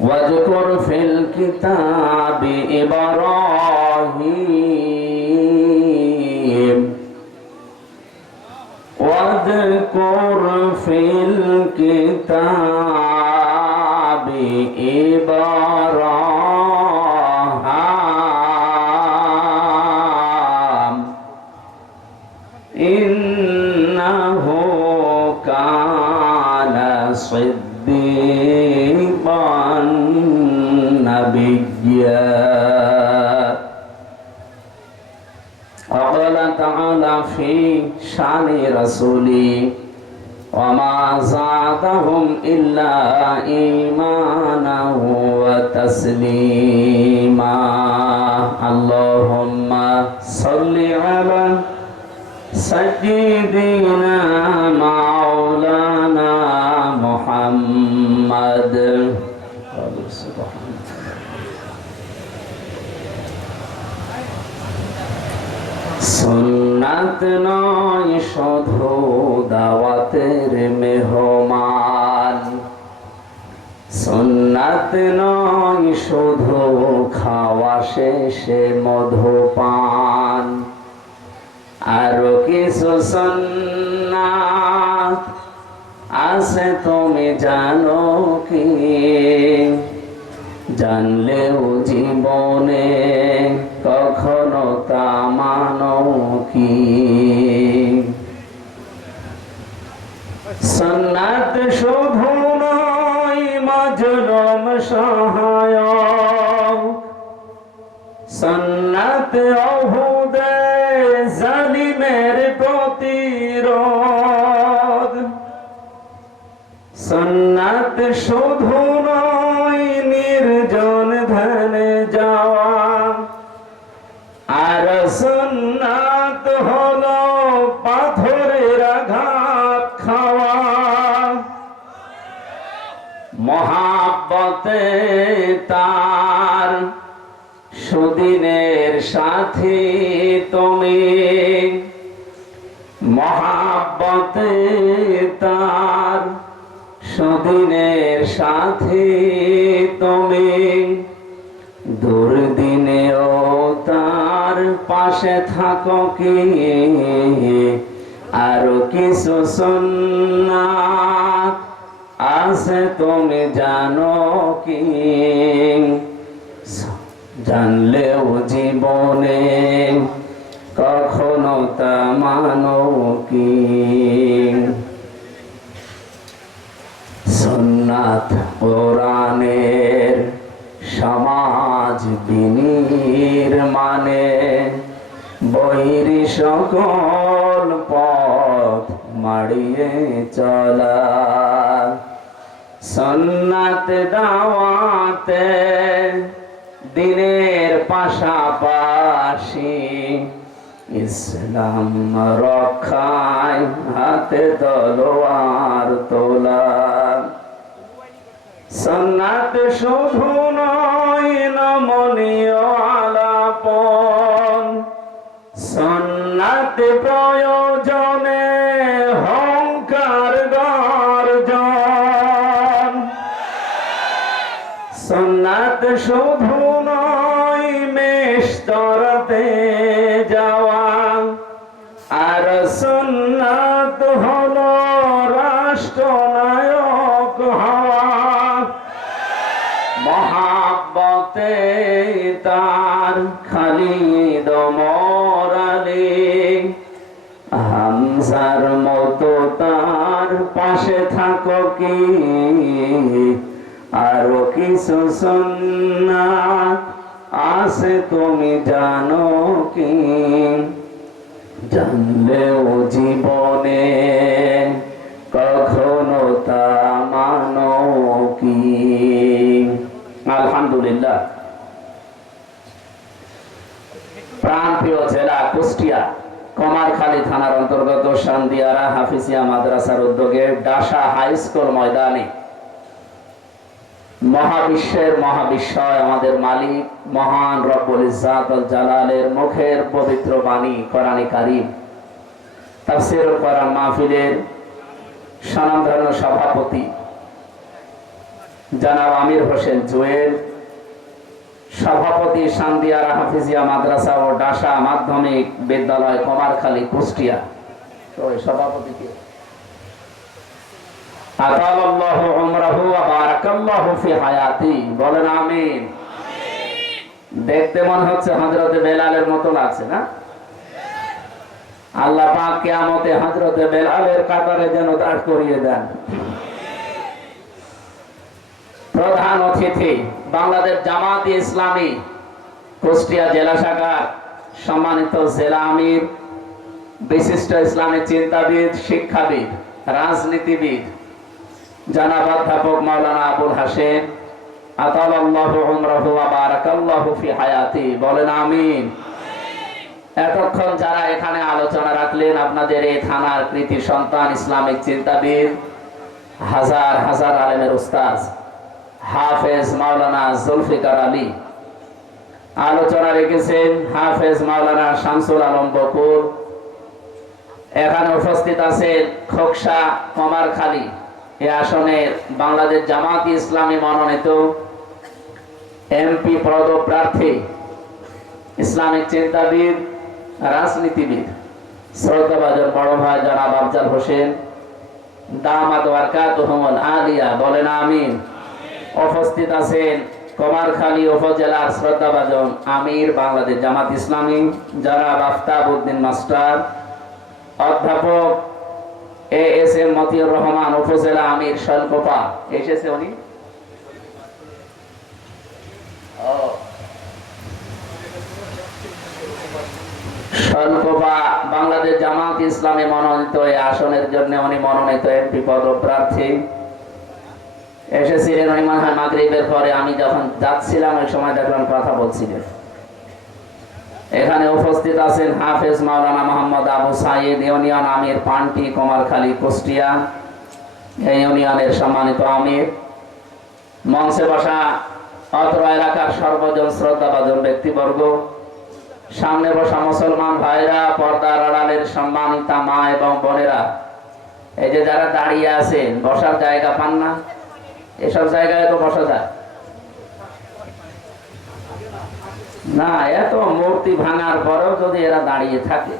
واذكر في الكتاب إبراهيم واذكر في الكتاب إبراهيم إنه كان صديقا نبيا. وقال تعالى في شان رسوله وما زادهم إلا إيمانا وتسليما. اللهم صل على سيدنا مولانا محمد. সুন্নাত নয় শুধু দাওয়াতের মেহমান, সুন্নাত নয় শুধু খাওয়া শেষে মধুপান, আরো কিছু সুন্নাত আছে তুমি জানো কি? জানলেও জীবনে কখনো তা মানো কি? সুন্নাত শুধু নয় মাজলুম সহায়ক, সুন্নাত ওহুদে জালিমের প্রতিরোধ, সুন্নাত শুধু নয় নির্জন ধ্যানে যাওয়া, আর সুন্নাত হলো পাথরের আঘাত খাওয়া। মহাব্বতে তার সুদিনের সাথী তুমি, মহাব্বতে তার সুদিনের সাথী তুমি, দুর্দিনেও তার পাশে থাকো কি? আরো কিছু সুন্নাত আছে তুমি জানো কি? জানলেও জীবনে কখনো তা মানো কি? সুন্নাত কোরআনের সমাজ বিনির মানে, বৈরী সকল পথ মাড়িয়ে চলা। সুন্নাত দাওয়াতে দিনের পাশাপাশি ইসলাম রক্ষায় হাতে তলোয়ার তোলা। সুন্নাত শুধু নয় নমনীয় আলাপন, সুন্নাত প্রয়োজনে হংকার গর্জন, সুন্নাত শুধু নয় মেশতরাতে যাওয়া, আর সুন্নাত হলো রাষ্ট্রনায়ক হওয়া। মহাব্বতে তার খালিদ ওমর আলী, হামজার মতো তার পাশে থাকো কি? আরো কিছু সুন্নাত আছে তুমি জানো কি? জানলেও জীবনে কখনো তা মানো কি? আলহামদুলিল্লাহ। প্রাণপ্রিয় জেলা কুষ্টিয়া কমারখালী থানার অন্তর্গত শান্দিয়ারা হাফিজিয়া মাদ্রাসার উদ্যোগে ডাসা হাই স্কুল ময়দানে মহাবিশ্বের মহাবিশ্বয় আমাদের মালিক মহান রব্বুল ইজ্জাত ওয়াল জালালের মুখের পবিত্র বাণী কোরআনে কারীম তাফসীরুল কোরআন মাহফিলের স্বনামধন্য সভাপতি জনাব আমির হোসেন জুয়েল, সভাপতি সান্দিয়ারা হাফিজিয়া মাদ্রাসা ও ডাসা মাধ্যমিক বিদ্যালয় কমারখালী কুষ্টিয়া। সভাপতি কে? আতালাল্লাহু উমরাহু ওয়া বারাকাল্লাহু ফি হায়াতি, বলেন আমিন। দেখতে মনে হচ্ছে হযরতে বেলালের মতো লাগছে না? আল্লাহ পাক কিয়ামতে হযরতে বেলালের কাতারে যেন দাঁড় করিয়ে দেন। প্রধান অতিথি বাংলাদেশ জামায়াতে ইসলামী কুষ্টিয়া জেলা শাখার সম্মানিত জেলা আমির, বিশিষ্ট ইসলামী চিন্তাবিদ, শিক্ষাবিদ, রাজনীতিবিদ জনাব অধ্যাপক মাওলানা আবুল হাসেম, আতালাল্লাহু উমরাহু ওয়া বারাকাল্লাহু ফি হায়াতি, বলেন আমিন। এতক্ষণ যারা এখানে আলোচনা রাখলেন, আপনাদের এই থানার কৃতি সন্তান, ইসলামিক চিন্তাবিদ, হাজার হাজার আলেমের উস্তাদ হাফেজ মাওলানা জুলফিকার আলী, আলোচনা রেখেছেন হাফেজ মাওলানা শামসুল আলম বকুর। এখানে উপস্থিত আছেন খোকসা কমারখালী এই আসনের বাংলাদেশ জামায়াতে ইসলামী মনোনীত এমপি পদপ্রার্থী, ইসলামিক চিন্তাবিদ, রাজনীতিবিদ, শ্রদ্ধাভাজন বড় ভাই জনাব আফজাল হোসেন, দামাত বারকাতুহুমুল আলিয়া, বলেন আমিন। উপস্থিত আছেন কমারখালী উপজেলার শ্রদ্ধাভাজন আমির বাংলাদেশ জামাত ইসলামী জনাব আফতাব উদ্দিন মাস্টার, অধ্যাপক এএসএম মতিউর রহমান উপজেলা আমির শৈলকোপা, এসেছে উনি। শৈলকোপা বাংলাদেশ জামাত ইসলামী মনোনীত এই আসনের জন্য উনি মনোনীত এমপি পদপ্রার্থী। এসেছিলেন উনি মনে হয় মাগরিবের পরে, আমি যখন যাচ্ছিলাম ওই সময় দেখলাম কথা বলছিলেন। এখানে উপস্থিত আছেন হাফেজ মাওলানা মোহাম্মদ আবু সাইদ, ইউনিয়ন আমির পান্টি কমারখালী কুষ্টিয়া, এই ইউনিয়নের সম্মানিত আমির। মঞ্চে বসা অত্র এলাকার সর্বজন শ্রদ্ধাভাজন ব্যক্তিবর্গ, সামনে বসা মুসলমান ভাইরা, পর্দার আড়ালের সম্মানিতা মা এবং বোনেরা, এই যে যারা দাঁড়িয়ে আছেন, বসার জায়গা পান না, এসব জায়গায় তো বসা যায় না। এত মূর্তি ভাঙার পরেও যদি এরা দাঁড়িয়ে থাকে,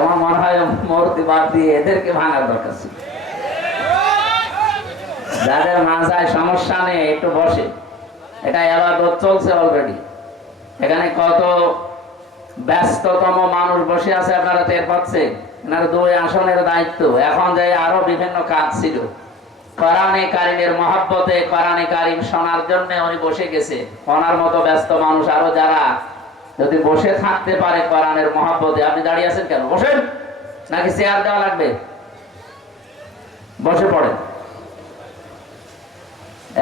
আমার মনে হয় মূর্তি বাদ দিয়ে এদেরকে ভাঙার দরকার ছিল। যাদের মাথায় সমস্যা নেই একটু বসে, এটা ইবাদত চলছে অলরেডি। এখানে কত ব্যস্ততম মানুষ বসে আছে আপনারা টের পাচ্ছেন। এনার 2 আসনের দায়িত্ব, এখন যে আরো বিভিন্ন কাজ ছিল, কোরআনে কারিমের মহব্বতে কোরআনে কারিম শোনার জন্য উনি বসে গেছে। ওনার মতো ব্যস্ত মানুষ আরো যারা যদি বসে থাকতে পারে কোরআনের মহব্বতে, আপনি দাঁড়িয়ে আছেন কেন? বসেন, নাকি চেয়ার দেওয়া লাগবে? বসে পড়েন।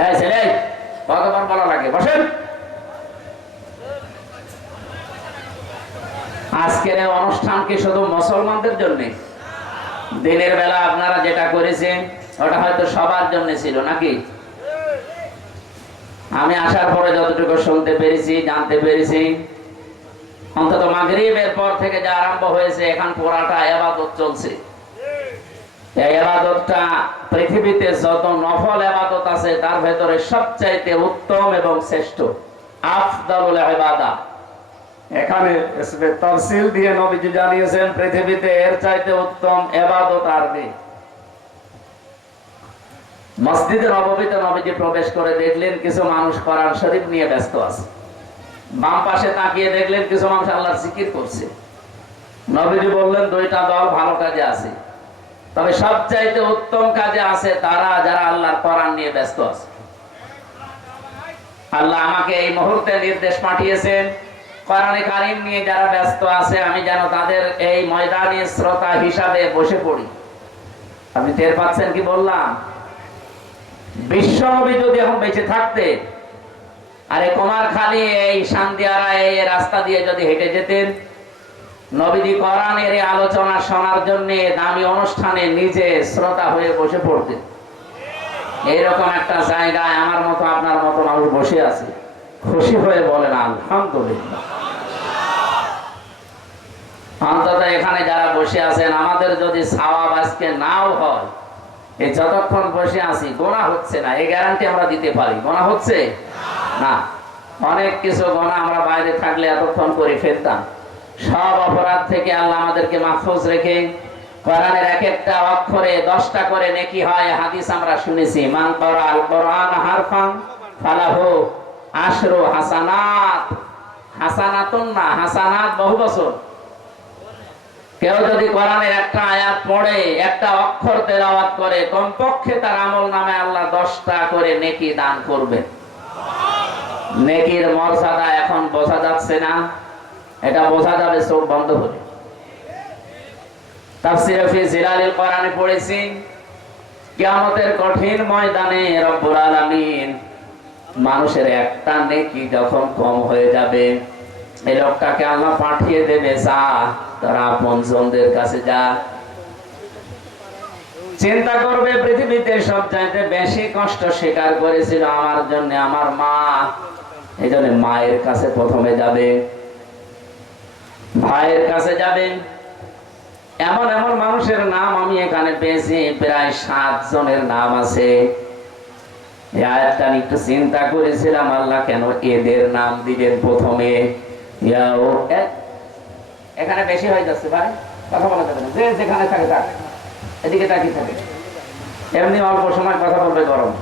এই ছেলে, কতবার বলা লাগে বসেন। আজকের এই অনুষ্ঠান কি শুধু মুসলমানদের জন্য? দিনের বেলা আপনারা যেটা করেছেন ওটা হয়তো সবার জন্য ছিল নাকি? আমি আসার পরে যতটুকু শুনতে পেরেছি, জানতে পেরেছি, অন্তত মাগরিবের পর থেকে যা আরম্ভ হয়েছে, এখন পুরাটা ইবাদত চলছে। এই ইবাদতটা পৃথিবীতে যত নফল ইবাদত আছে তার ভেতরে সবচাইতে উত্তম এবং শ্রেষ্ঠ, আফদালুল ইবাদা। এখানে তাফসীল দিয়ে নবীজি জানিয়েছেন পৃথিবীতে এর চাইতে উত্তম ইবাদত আর নেই। মসজিদে নববীতে নবীজি প্রবেশ করে দেখলেন কিছু মানুষ কোরআন শরীফ নিয়ে ব্যস্ত আছে। বাম পাশে তাকিয়ে দেখলেন কিছু মানুষ আল্লাহর জিকির করছে। নবীজি বললেন 2টা দল ভালো কাজে আছে, তবে সবচাইতে উত্তম কাজে আছে তারা যারা আল্লাহর কোরআন নিয়ে ব্যস্ত আছে। আল্লাহ আমাকে এই মুহূর্তে নির্দেশ পাঠিয়েছেন, কোরআনে কারীম নিয়ে যারা ব্যস্ত আছে আমি যেন তাদের এই ময়দানে শ্রোতা হিসাবে বসে পড়ি। আপনি টের পাচ্ছেন কি বললাম? বিশ্বনবী যদি এখন বেঁচে থাকতে আর এই কমারখালী এই শান্দিয়ারা এই রাস্তা দিয়ে যদি হেঁটে যেতেন, নবীজি কোরআনের এই আলোচনা শোনার জন্য দামি অনুষ্ঠানে নিজে শ্রোতা হয়ে বসে পড়তেন। এইরকম একটা জায়গায় আমার মতো আপনার মতো মানুষ বসে আছে, খুশি হয়ে বলেন আলহামদুলিল্লাহ। অন্তত এখানে যারা বসে আছেন, আমাদের যদি সওয়াব আজকে নাও হয়, এই যতক্ষণ বসে আছি গোনা হচ্ছে না, এই গ্যারান্টি আমরা দিতে পারি। গোনা হচ্ছে না, অনেক কিছু গোনা আমরা বাইরে থাকলে এতক্ষণ করে ফেলতাম। সব অপরাধ থেকে আল্লাহ আমাদেরকে মাহফুজ রেখে কোরআনের এক একটা অক্ষরে 10টা করে নেকি হয়। হাদিস আমরা শুনেছি, মান ক্বারাআল কোরআন হারফান ফালাহু আশরু হাসানাত। হাসানাতুন না, হাসানাত বহু বছর। কেউ যদি কোরআনের একটা আয়াত পড়ে, একটা অক্ষর তেলাওয়াত করে, কমপক্ষে তার আমল নামে আল্লাহ 10টা করে নেকি দান করবে। নেকির মর্যাদা এখন বোঝা যাচ্ছে না, এটা বোঝা যাবে চোখ বন্ধ হলে। তাফসীরে ফি জিলালিল কোরআনে পড়েছি, কিয়ামতের কঠিন ময়দানে রব্বুল আলামিন মানুষের একটা নেকি যখন কম হয়ে যাবে, এই লোকটাকে আল্লাহ পাঠিয়ে দেবে, যা তার আপনজনদের কাছে যা। চিন্তা করবে পৃথিবীতে সবচাইতে বেশি কষ্ট স্বীকার করেছিল আমার জন্য আমার মা, এই জন্য মায়ের কাছে প্রথমে যাবে, ভাইয়ের কাছে যাবে। এমন এমন মানুষের নাম আমি এখানে পেয়েছি, প্রায় 7 জনের নাম আছে। এই আয়াতটা একটু চিন্তা করেছিলাম, আল্লাহ কেন এদের নাম দিলেন প্রথমে। এখানে বেশি হয়ে যাচ্ছে ভাই, কথা বলা যাবে না, যে যেখানে থাকে থাক, এদিকে তাকিয়ে থাকে, এমনি অল্প সময় কথা বলবে গরম।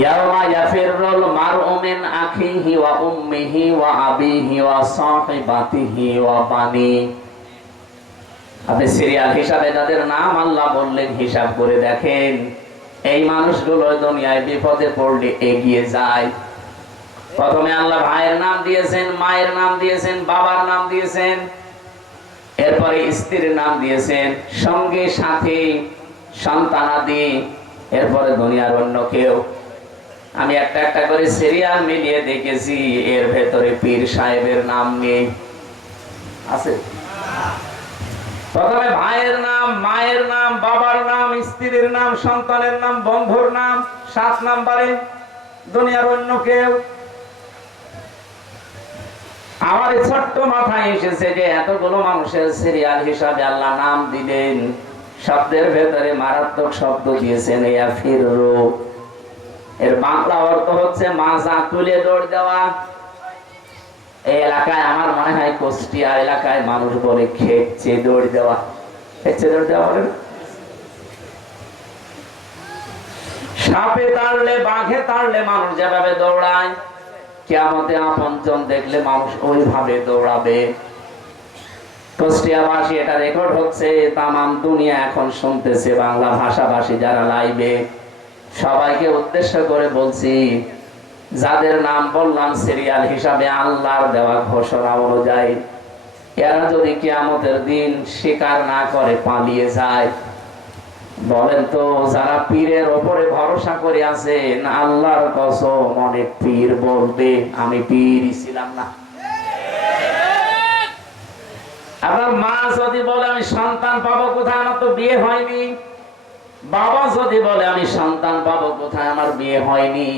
ইয়াওমা ইয়াফিরুল মারউ মিন আখিহি ওয়া উম্মিহি ওয়া আবিহি ওয়া সাহিবাতিহি ওয়া বানি। আপনি সিরিয়াল হিসাবে যাদের নাম আল্লাহ বললেন হিসাব করে দেখেন, এই মানুষগুলো দুনিয়ায় বিপদে পড়লে এগিয়ে যায়। প্রথমে আল্লাহ ভাইয়ের নাম দিয়েছেন, মায়ের নাম দিয়েছেন, বাবার নাম দিয়েছেন, এরপরে স্ত্রীর নাম দিয়েছেন, সঙ্গে সাথে সন্তানাদি, এরপরে দুনিয়ার অন্য কেউ। আমি একটা একটা করে সিরিয়াল মিলিয়ে দেখেছি, এর ভেতরে পীর সাহেবের নাম নেই, আছে? প্রথমে ভাইয়ের নাম, মায়ের নাম, বাবার নাম, স্ত্রীর নাম, সন্তানের নাম, বন্ধুর নাম, 7 নম্বরে দুনিয়ার অন্য কেউ। আমার ছোট্ট মাথায় এসেছে যে এতগুলো মানুষের সিরিয়াল হিসাবে আল্লাহ নাম দিলেন, শব্দের ভেতরে মারাত্মক শব্দ দিয়েছেন ইয়াফিরু। এর বাংলা অর্থ হচ্ছে মাজা তুলে দৌড় দেওয়া। এই এলাকায় আমার মনে হয় কুষ্টিয়া এলাকায় মানুষ বলে খেচ্ছে দৌড় দেওয়া। খেচ্ছে দৌড় দেওয়া বলে না? সাপে তাড়লে, বাঘে তাড়লে মানুষ যেভাবে দৌড়ায়, কিয়ামতে আপনজন দেখলে মানুষ ওইভাবে দৌড়াবে। কুষ্টিয়াবাসী, এটা রেকর্ড হচ্ছে, তামাম দুনিয়া এখন শুনতেছে, বাংলা ভাষাভাষী যারা লাইবে, সবাইকে উদ্দেশ্য করে বলছি, যাদের নাম বললাম সিরিয়াল হিসাবে আল্লাহর দেওয়া ঘোষণা অনুযায়ী, এরা যদি কিয়ামতের দিন স্বীকার না করে পালিয়ে যায়, বলেন তো যারা পীরের ওপরে ভরসা করে আছেন, আল্লাহর কসম অনেক পীর বলবে আমি পীরই ছিলাম না। আপনার মা যদি বলে আমি সন্তান পাবো কোথায়, আমার তো বিয়ে হয়নি, বাবা যদি বলে আমি সন্তান পাবো কোথায়, আমার বিয়ে হয়নি,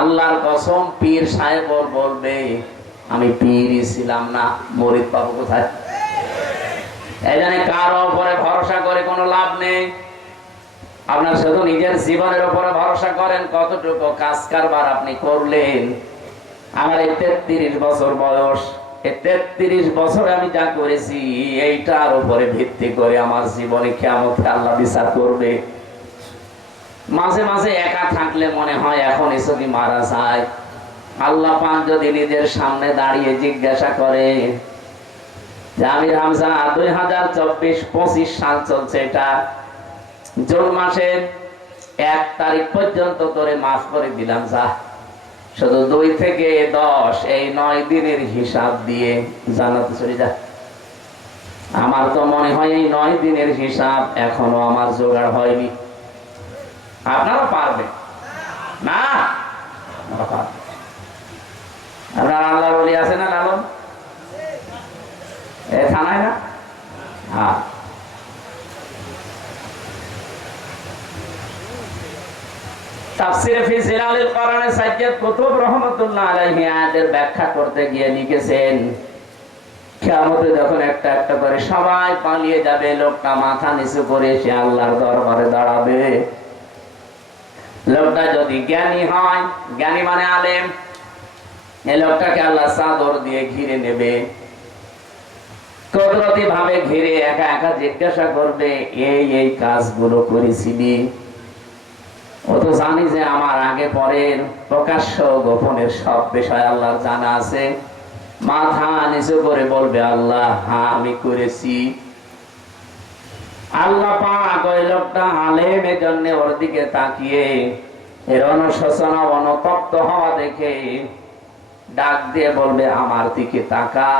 আল্লাহর কসম পীর সাহেব বলবে আমি পীরই ছিলাম না, মরিদ পাবো কোথায়। এই জন্য কারো উপরে ভরসা করে কোনো লাভ নেই। আপনার শুধু নিজের জীবনের উপরে ভরসা করেন, কতটুকু কাজ কারবার আপনি করলেন। আমার এই 33 বছর বয়স, এই 33 বছরে আমি যা করেছি, এইটার উপরে ভিত্তি করে আমার জীবনে কিয়ামতে আল্লাহ বিচার করবে। মাঝে মাঝে একা থাকলে মনে হয় এখন যদি মারা যায়, আল্লাহ পাক যদি নিজের সামনে দাঁড়িয়ে জিজ্ঞাসা করে যে আমির হামজা 2024-25 সাল চলছে, এটা জুন মাসের 1 তারিখ পর্যন্ত তোরে মাফ করে দিলাম, যা শুধু 2 থেকে 10 এই 9 দিনের হিসাব দিয়ে জানাতে চলে যা। আমার তো মনে হয় এই 9 দিনের হিসাব এখনো আমার জোগাড় হয়নি। আপনারা পারবেন না? আপনার আল্লাহর ওলি আছে না লালন, এ থানায় না? হ্যাঁ, তাফসীরে ফি জিলালিল কোরআনে সাইয়্যিদ কুতুব রাহমাতুল্লাহ আলাইহি আয়াতের ব্যাখ্যা করতে গিয়ে লিখেছেন, কিয়ামতে যখন একটা একটা করে সবাই পালিয়ে যাবে, লোকটা মাথা নিচু করে সে আল্লাহর দরবারে দাঁড়াবে। লোকটা যদি জ্ঞানী হয়, জ্ঞানী মানে আলেম, এই লোকটাকে আল্লাহ চাদর দিয়ে ঘিরে নেবে, কুদরতি ভাবে ঘিরে একা একা জিজ্ঞাসা করবে, এই কাজগুলো করেছিলি? ও তো জানি যে আমার আগে পরের প্রকাশ্য গোপনের সব বিষয় আল্লাহর জানা আছে। মাথা নিচু করে বলবে, আল্লাহ হ্যাঁ আমি করেছি। আল্লাহ পাক ওই লোকটা আলেমের জন্য ওর দিকে তাকিয়ে এর অনুশোচনা অনুতপ্ত হওয়া দেখে ডাক দিয়ে বলবে, আমার দিকে তাকা,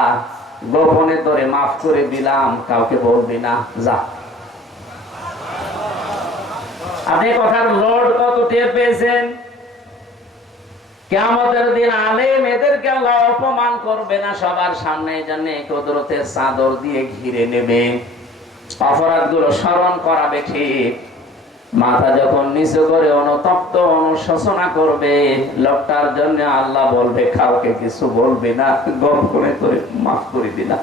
গোপনে তোরে মাফ করে দিলাম, কাউকে বলবি না, যা। আপনি কথার লোড কত টের পেয়েছেন? কিয়ামতের দিন আলেম এদেরকে আল্লাহ অপমান করবে না, সবার সামনে জন্য কুদরতের চাদর দিয়ে ঘিরে নেবে, অপরাধগুলো স্মরণ করাবে। ঠিক মাথা যখন নিচু করে অনুতপ্ত অনুশোচনা করবে, লোকটার জন্য আল্লাহ বলবে, কাউকে কিছু বলবে না, গোপনে তোরে মাফ করে দিলাম।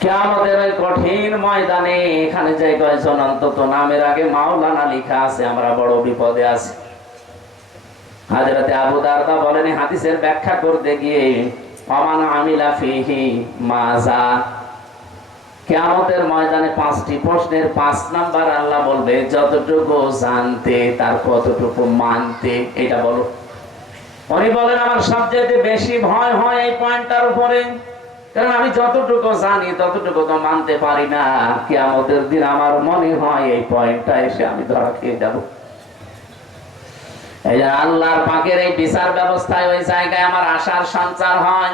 কিয়ামতের ওই কঠিন ময়দানে এখানে যে কয়েকজন অন্তত নামের আগে মাওলানা লেখা আছে, আমরা বড় বিপদে আছি। হযরতে আবু দারদা বলেন, হাদিসের ব্যাখ্যা করতে গিয়ে, ওমান আমিলা ফিহি মাজা, কিয়ামতের ময়দানে 5টি প্রশ্নের 5 নাম্বার আল্লাহ বলবে, যতটুকু জানতে তার কতটুকু মানতে, এটা বলো। উনি বলেন, আমার সবচেয়ে বেশি ভয় হয় এই পয়েন্টটার উপরে, কারণ আমি যতটুকু জানি ততটুকু তো মানতে পারি না। কিয়ামতের দিন আমার মনে হয় এই পয়েন্টটা এসে আমি ধরা খেয়ে যাব। এই যে আল্লাহর পাকের এই বিচার ব্যবস্থায় ওই জায়গায় আমার আশার সঞ্চার হয়।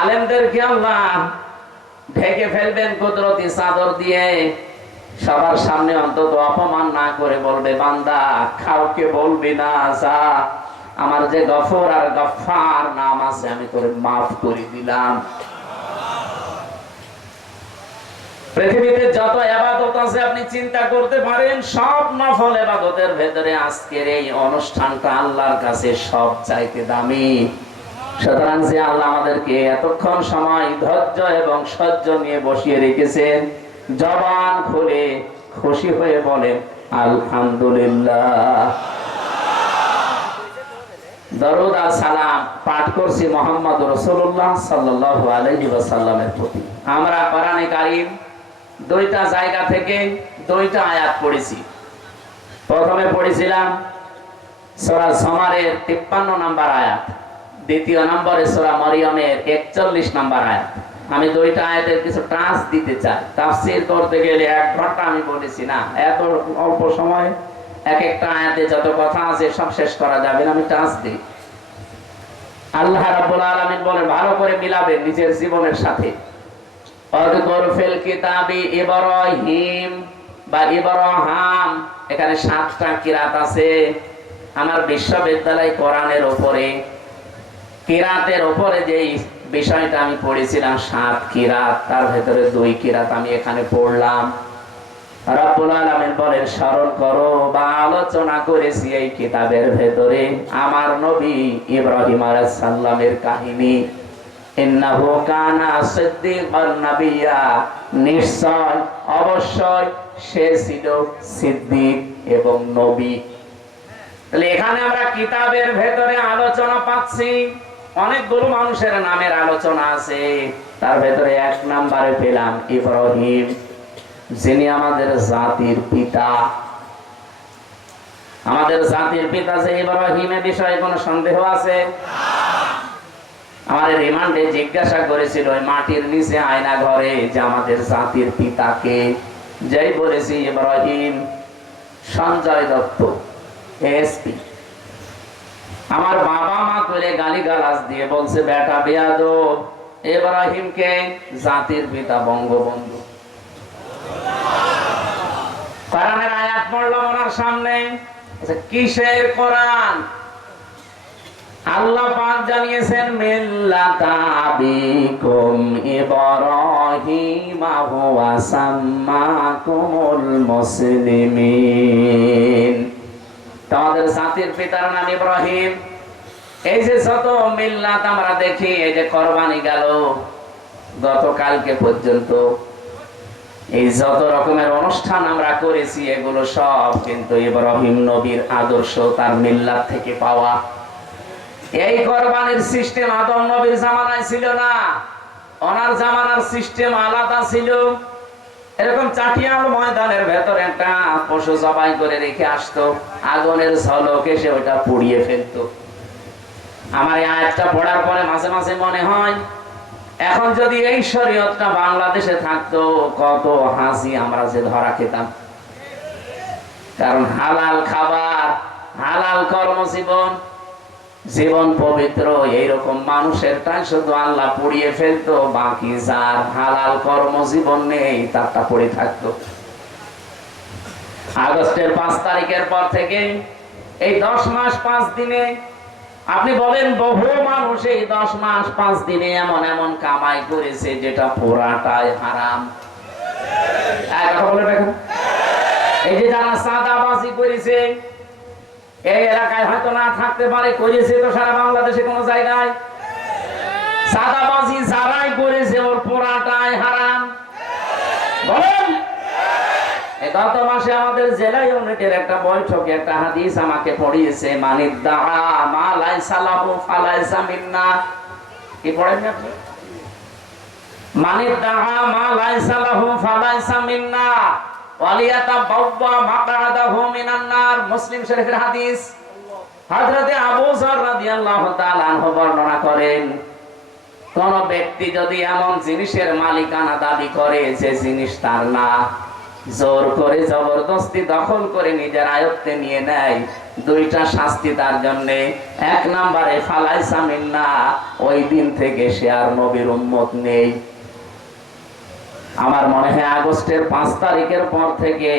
আলেমদেরকে আল্লাহ ঢেকে ফেলবেন কুদরতি চাদর দিয়ে, সবার সামনে অন্তত অপমান না করে বলবে, বান্দা কাউকে বলবি না, যা, আমার যে গফর আর গফফার নাম আছে আমি তোরে মাফ করে দিলাম। পৃথিবীতে যত ইবাদত আছে আপনি চিন্তা করতে পারেন, সব নফল ইবাদতের ভেতরে আজকের এই অনুষ্ঠানটা আল্লাহর কাছে সব চাইতে দামি। সুতরাং যে আল্লাহ আমাদেরকে এতক্ষণ সময় ধৈর্য এবং সহ্য নিয়ে বসিয়ে রেখেছেন, জবান খুলে খুশি হয়ে বলেন আলহামদুলিল্লাহ। দরুদ আর সালাম পাঠ করছি মুহাম্মদ রাসূলুল্লাহ সাল্লাল্লাহু আলাইহি ওয়াসাল্লামের প্রতি। আমরা কোরআনে কারীম 2টা জায়গা থেকে 2টা আয়াত পড়েছি। প্রথমে পড়েছিলাম সূরা জুমারের 53 নম্বর আয়াত, দ্বিতীয় নম্বরে সূরা মরিয়মের 41 নম্বর আয়াত। আমি 2টা আয়াতের কিছু টাচ দিতে চাই। তাফসীর করতে গেলে 1 ঘন্টা আমি বলেছি না, এত অল্প সময়ে এক একটা আয়াতে যত কথা আছে সব শেষ করা যাবে না, আমি টাচ দিই। আল্লাহ রাব্বুল আলামিন বলেন, ভালো করে মিলাবেন নিজের জীবনের সাথে। ওয়াযকুর ফিল কিতাবি ইব্রাহিম বা ইব্রাহাম, এখানে 7টা কিরাত আছে। আমার বিশ্ববিদ্যালয় কোরআনের উপরে কিরাতের উপরে যেই বিষয়টা আমি পড়েছিলাম 7 কিরাত, তার ভেতরে 2 কিরাত আমি এখানে পড়লাম। রব্বুল আলামিন বলেন, স্মরণ করো বা আলোচনা করেছি এই কিতাবের ভেতরে আমার নবী ইব্রাহিম আলাইহিস সালামের কাহিনী। ইন্নাহু কানা সিদ্দীকান নাবিয়্যা, নিশ্চয় অবশ্যই সে ছিল সিদ্দিক এবং নবী। তাহলে এখানে আমরা কিতাবের ভেতরে আলোচনা পাচ্ছি, অনেকগুলো মানুষের নামের আলোচনা আছে, তার ভেতরে 1 নম্বরে পেলাম ইব্রাহিম, যিনি আমাদের জাতির পিতা। আমাদের জাতির পিতা যে ইব্রাহিমের বিষয়ে কোনো সন্দেহ আছে? আমাদের রিমান্ডে জিজ্ঞাসা করেছিল ওই মাটির নিচে আয়না ঘরে যে আমাদের জাতির পিতাকে, যেই বলেছি ইব্রাহিম, সঞ্জয় দত্ত এসপি, আমার বাবা মা তুলে গালিগালাজ দিয়ে বলছে, বেটা বেয়াদব, ইব্রাহিমকে জাতির পিতা বঙ্গবন্ধু। কোরআনের আয়াত পড়লাম ওনার সামনে। কিসের কোরআন? আল্লাহ পাক জানিয়েছেন, মিল্লাতা আবিকুম ইব্রাহিম হুয়া সাম্মাকুমুল মুসলিমিন। তোমাদের জাতির পিতার নাম ইব্রাহিম, এই যে যত মিল্লাত আমরা দেখি, এই যে কোরবানি গেল গতকালকে পর্যন্ত, এই যত রকমের অনুষ্ঠান আমরা করেছি এগুলো সব কিন্তু ইব্রাহিম নবীর আদর্শ, তার মিল্লাত থেকে পাওয়া। এই কোরবানির সিস্টেম আদম নবীর জামানায় ছিল না, ওনার জামানার সিস্টেম আলাদা ছিল। এরকম চাটিয়াল ময়দানের ভেতর একটা পশু জবাই করে রেখে আসতো, আগুনের ঝলক এসে ওটা পুড়িয়ে ফেলতো। আমার এই আয়াতটা পড়ার পরে মাঝে মাঝে মনে হয়, এখন যদি এই শরীয়তটা বাংলাদেশে থাকতো, কত হাসি আমরা যে ধরা খেতাম। কারণ হালাল খাবার, হালাল কর্মজীবন, জীবন পবিত্র, এইরকম মানুষেরটাই শুধু আল্লাহ পুড়িয়ে ফেলতো, বাকি যার হালাল কর্মজীবন নেই তারটা পড়ে থাকতো। আগস্টের 5 তারিখের পর থেকে এই 10 মাস 5 দিনে আপনি বলেন, বহু মানুষ এই 10 মাস 5 দিনে এমন এমন কামাই করেছে যেটা পুরাটাই হারাম। এই যে যারা চাঁদাবাজি করেছে, এই এলাকায় হয়তো না থাকতে পারে, করেছে তো সারা বাংলাদেশে কোন জায়গায়। চাঁদাবাজি যারাই করেছে ওর পুরাটাই হারাম। বলেন, গত মাসে আমাদের জেলা ইউনিটের একটা বৈঠকে একটা হাদিস আমাকে পড়িয়েছে, মানিদ্দা মা লাইসা লাহু ফালাইসা মিন্না। কি পড়েন আপনি? মানিদ্দা মা লাইসা লাহু ফালাইসা মিন্না ওয়ালিয়াতাবাওয়া মাকআদাহু মিনান নার। মুসলিম শরীফের হাদিস। হযরতে আবু যর রাদিয়াল্লাহু তাআলা আনহু বর্ণনা করেন, কোন ব্যক্তি যদি এমন জিনিসের মালিকানা দাবি করে যে জিনিস তার না, জোর করে জবরদস্তি দখল করে নিজের আয়ত্তে নিয়ে নেয়, 2টা শাস্তি তার জন্য। 1 নম্বরে ফালাইসা মিন্না, ওই দিন থেকে সে আর নবীর উম্মত নেই। আমার মনে হয় আগস্টের 5 তারিখের পর থেকে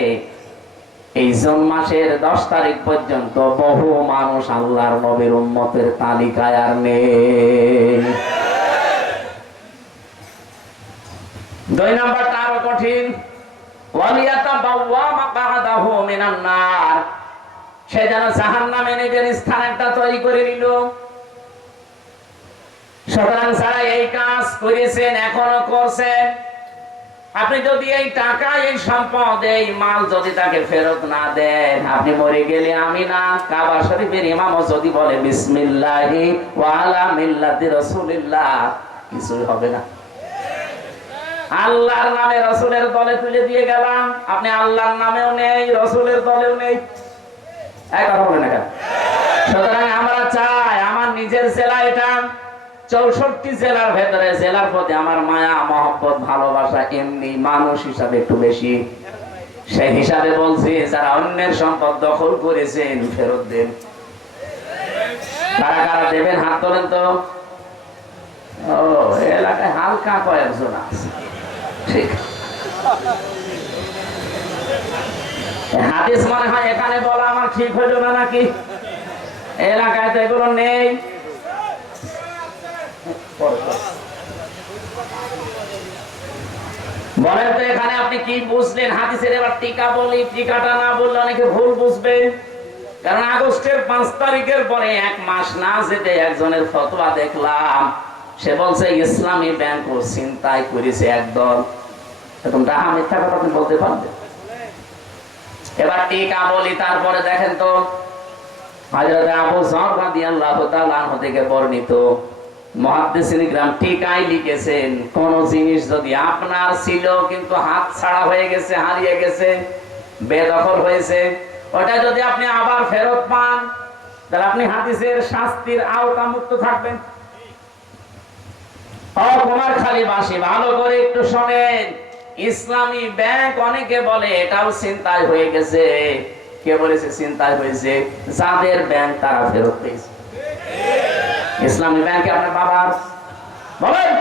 এই জুন মাসের 10 তারিখ পর্যন্ত বহু মানুষ আল্লাহর নবীর উম্মতের তালিকায় আর নেই। 2 নম্বরটা আরো কঠিন, ওয়ালিয়াতাবাওয়া মাকআদাহু মিনান নার। সে যেন জাহান্নামে নিজের স্থান একটা তৈরি করে নিল। সুতরাং যারা এই কাজ করেছেন, এখনো করছেন, আপনি যদি এই টাকা, এই সম্পদ, এই মাল যদি তাকে ফেরত না দেন, আপনি মরে গেলে আমি না, কাবা শরীফের ইমামও যদি বলে বিসমিল্লাহি ওয়া আলা মিল্লাতি রাসূলিল্লাহ, কিছুই হবে না। আল্লাহর নামে রাসূলের দলে তুলে দিয়ে গেলাম, আপনি আল্লাহর নামেও নেই, রাসূলের দলেও নেই। এই কথা বলেন না কেন? সুতরাং আমরা চাই, আমার নিজের জেলা এটা, 64 জেলার ভেতরে জেলার প্রতি আমার মায়া মহব্বত ভালোবাসা এমনি মানুষ হিসাবে একটু বেশি। সেই হিসাবে বলছি, যারা অন্যের সম্পদ দখল করেছেন ফেরত দেন। কারা কারা দেবেন হাত তোলেন তো। ও, এলাকায় হালকা কয়েকজন আছে, ঠিক। হাদিস মনে হয় এখানে বলা আমার ঠিক হইল না নাকি? এলাকায় তো এগুলো নেই। বলেন তো এখানে আপনি কি বুঝলেন? হাদিসের এবার টিকা বলি, টিকাটা না বললে অনেকে ভুল বুঝবে। কারণ আগস্টের 5 তারিখের পরে 1 মাস না যেতে একজনের ফতোয়া দেখলাম, সে বলছে ইসলামী ব্যাংক ও ছিনতাই করেছে একদল। এরকম ডাহা মিথ্যা কথা আপনি বলতে পারবেন? এবার টিকা বলি, তারপরে দেখেন তো হযরত আবু যর রাদিয়াল্লাহু তাআলা আনহু থেকে বর্ণিত মুহাদ্দিসিন ইকরাম টিকায় লিখেছেন, কোন জিনিস যদি আপনার ছিল কিন্তু হাত ছাড়া হয়ে গেছে, হারিয়ে গেছে, বেদখল হয়েছে, ওটা যদি আপনি আবার ফেরত পান, তাহলে আপনি হাদিসের শাস্তির আওতা মুক্ত থাকবেন। ও কুমারখালীবাসী, ভালো করে একটু শোনেন, ইসলামী ব্যাংক অনেকে বলে এটাও ছিনতাই হয়ে গেছে। কে বলেছে ছিনতাই হয়েছে? যাদের ব্যাংক তারা ফেরত পেয়েছে। ইসলামী ব্যাংকে আপনার বাবার বলেন,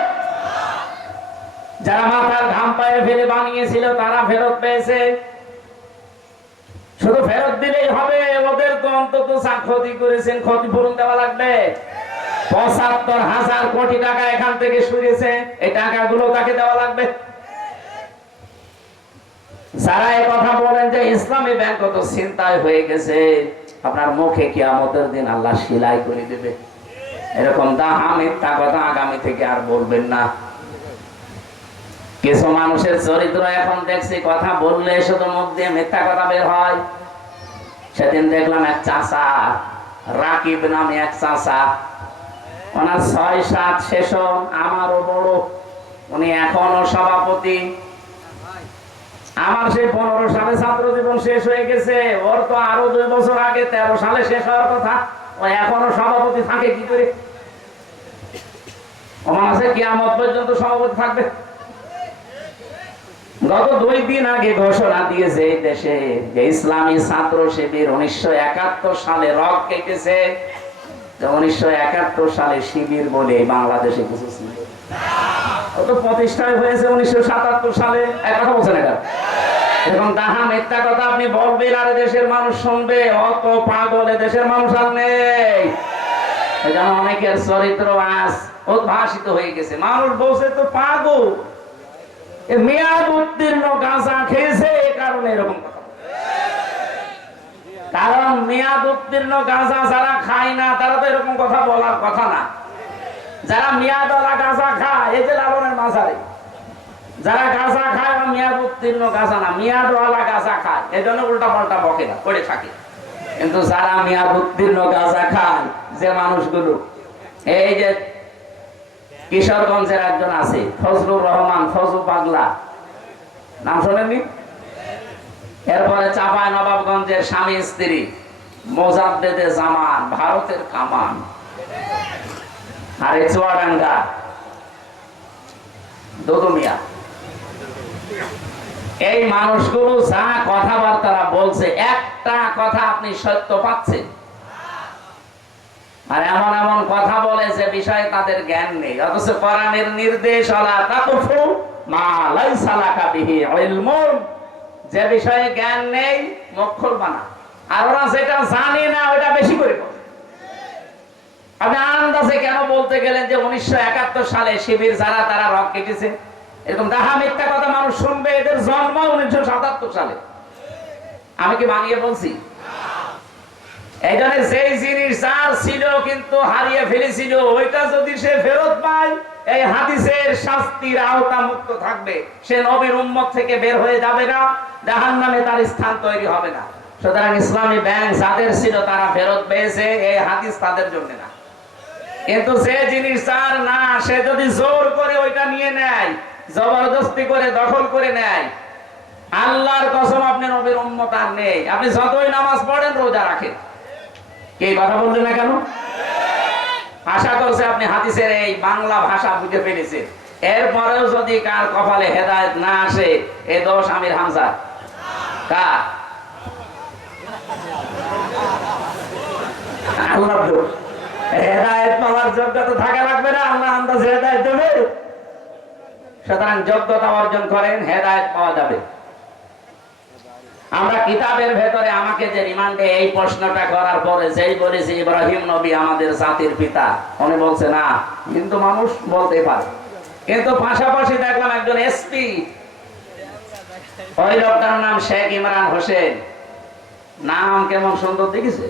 যারা মাথার ঘাম পায়ে ফেলে বানিয়েছিল তারা ফেরত পেয়েছে। শুধু ফেরত দিলেই হবে? ওদের তো অন্তত যা ক্ষতি করেছেন ক্ষতিপূরণ দেওয়া লাগবে। ৭৫,০০০ কোটি টাকা এখান থেকে সরিয়েছে, এই টাকাগুলো তাকে দেওয়া লাগবে। যারা এই কথা বলেন যে ইসলামী ব্যাংক তো ছিনতাই হয়ে গেছে, আপনার মুখে কিয়ামতের দিন আল্লাহ সিলাই করে দেবে। এরকম দাহা মিথ্যা কথা আগামী থেকে আর বলবেন না। কিছু মানুষের চরিত্র এখন দেখছি কথা বললে শুধু মুখ দিয়ে মিথ্যা কথা বের হয়। সেদিন দেখলাম এক চাচা, রাকিব নামে এক চাচা, ওনার ৬-৭ সেশন, আমারও বড়, উনি এখনো সভাপতি। আমার সেই 15 সালে ছাত্র জীবন শেষ হয়ে গেছে, ওর তো আরো 2 বছর আগে 13 সালে শেষ হওয়ার কথা, ও এখনো সভাপতি থাকে কি করে? ওমান আছে কিয়ামত পর্যন্ত সভাপতি থাকবে। গত 2 দিন আগে ঘোষণা দিয়েছে এই দেশে যে ইসলামী ছাত্র শিবির 1971 সালে রক কেটেছে। 1971 সালে শিবির বলে বাংলাদেশে কিছু ছিল, ও তো প্রতিষ্ঠা হয়েছে 1977 সালে। এক কথা বলছেন এটা, এরকম দাহা মিথ্যা কথা আপনি বলবেন আর দেশের মানুষ শুনবে? অত পাগল দেশের মানুষ আর নেই। এই জন্য অনেকের চরিত্র আজ উদ্ভাসিত হয়ে গেছে। মানুষ বলছে তো পাগল, মেয়াদ উত্তীর্ণ গাঁজা খেয়েছে, এ কারণে এরকম কথা। কারণ মেয়াদ উত্তীর্ণ গাঁজা যারা খায় না তারা তো এরকম কথা বলার কথা না। যারা মেয়াদওয়ালা গাঁজা খায়, এই যে লালনের মাঝারে যারা গাঁজা খায়, মেয়াদ উত্তীর্ণ গাঁজা না, মেয়াদওয়ালা গাঁজা খায়, এই জন্য উল্টা পাল্টা বকে না করে থাকে। কিন্তু যারা মেয়াদ উত্তীর্ণ গাঁজা খায়, যে মানুষগুলো, এই যে কিশোরগঞ্জের একজন আছে ফজলুর রহমান, ফজু পাগলা, নাম শোনেননি? এরপরে চাঁপাই নবাবগঞ্জের স্বামী স্ত্রী মোজাদ্দেদে জামান, ভারতের কামান, আর এই চুয়াডাঙ্গা দুদু মিয়া। এই মানুষগুলো যা কথাবার্তা বলছে, একটা কথা আপনি সত্য পাচ্ছেন, আর এমন এমন কথা বলে যে বিষয়ে তাদের জ্ঞান নেই। অথচ কোরআনের নির্দেশ আলা তাকুফু মা লাইসা লাকা বিহি ইলমুন, যে বিষয়ে জ্ঞান নেই মুখ খুলবা না। আর ওরা যেটা জানে না ওটা বেশি করে বলে। আপনি আন্দাজে কেন বলতে গেলেন যে 1971 সালে শিবির যারা তারা রক কেটেছে? এরকম দাহা মিথ্যা কথা মানুষ শুনবে। এদের জন্ম 1977 সালে, আমি কি বানিয়ে বলছি? এই জন্য যেই জিনিস যার ছিল কিন্তু হারিয়ে ফেলেছিল, ওইটা যদি সে ফেরত পায়, এই হাদিসের শাস্তির আওতা মুক্ত থাকবে। সে নবীর উম্মত থেকে বের হয়ে যাবে না, জাহান্নামে তার স্থান তৈরি হবে না। সুতরাং ইসলামী ব্যাংক যাদের ছিল তারা ফেরত পেয়েছে, এই হাদিস তাদের জন্য না। কিন্তু যে জিনিস যার না, সে যদি জোর করে ওইটা নিয়ে নেয়, জবরদস্তি করে দখল করে নেয়, আল্লাহর কসম আপনি নবীর উম্মত আর নেই। আপনি যতই নামাজ পড়েন, রোজা রাখেন, কে কথা বললেন না কেন? আশা করছে আপনি হাদিসের এই বাংলা ভাষা বুঝে ফেলেছেন। এরপরেও যদি কার কপালে হেদায়েত না আসে, এ দোষ আমির হামজা কার? আল্লাহ দোষ। হেদায়েত পাওয়ার যোগ্যতা থাকা লাগবে না, আল্লাহ আন্দাজে হেদায়েত দেবে। সুতরাং যোগ্যতা অর্জন করেন, হেদায়েত পাওয়া যাবে। আমরা কিতাবের ভেতরে আমাকে যে রিমান্ডে এই প্রশ্নটা করার পরে যেই বলেছি ইব্রাহিম নবী আমাদের জাতির পিতা, উনি বলছে না, হিন্দু মানুষ বলতে পারে। কিন্তু পাশাপাশি দেখলাম একজন এসপি, ওই লোকটার নাম শেখ ইমরান হোসেন, নাম কেমন সুন্দর দেখেছে,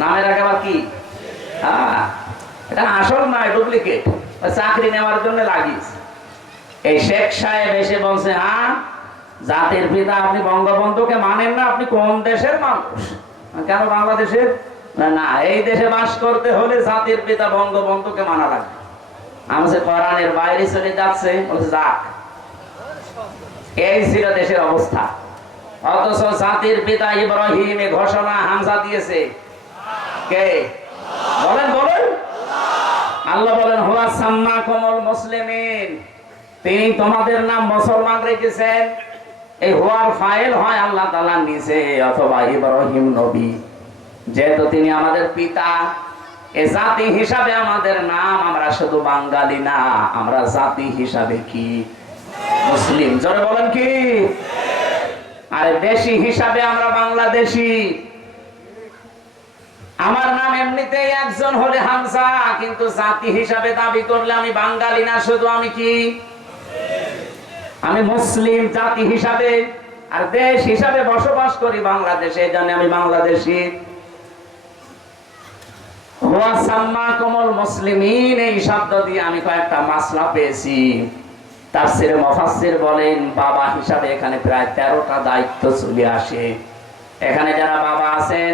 নামের একেবারে কি, এটা আসল নয়, ডুপ্লিকেট, চাকরি নেওয়ার জন্য লাগিয়েছে। এই শেখ সাহেব এসে বলছে, হ্যাঁ জাতির পিতা আপনি বঙ্গবন্ধুকে মানেন না, আপনি কোন দেশের মানুষ? কেন বাংলাদেশের? না, এই দেশে বাস করতে হলে জাতির পিতা বঙ্গবন্ধুকে মানা লাগবে। আমি যে কোরআনের বাইরে চলে যাচ্ছে, বলছে যাক। এই ছিল দেশের অবস্থা। অথচ জাতির পিতা ইব্রাহিম ঘোষণা হামজা দিয়েছে কে? বলেন বলেন। আল্লাহ বলেন হুয়া সাম্মাকুমুল মুসলিমিন, তিনি তোমাদের নাম মুসলমান রেখেছেন। এই হুয়ার ফাইল হয় আল্লাহ তাআলা নিচে, অথবা ইব্রাহিম নবী, যেহেতু তিনি আমাদের পিতা, এ জাতি হিসাবে আমাদের নাম, আমরা শুধু বাঙালি না, আমরা জাতি হিসাবে কি মুসলিম। জোরে বলেন কি? আরে দেশি হিসাবে আমরা বাংলাদেশি। আমার নাম এমনিতেই একজন হলে হামজা, কিন্তু জাতি হিসাবে দাবি করলে আমি বাঙালি না, শুধু আমি কি, আমি মুসলিম জাতি হিসাবে। আর দেশ হিসাবে বসবাস করি বাংলাদেশে, এই জন্য আমি বাংলাদেশি। হুয়া সাম্মাকুমুল মুসলিমিন, এই শব্দ দিয়ে আমি কয়েকটা মাসলা পেয়েছি। তাফসীরে মুফাসসির বলেন বাবা হিসাবে এখানে প্রায় 13টা দায়িত্ব চলে আসে। এখানে যারা বাবা আছেন,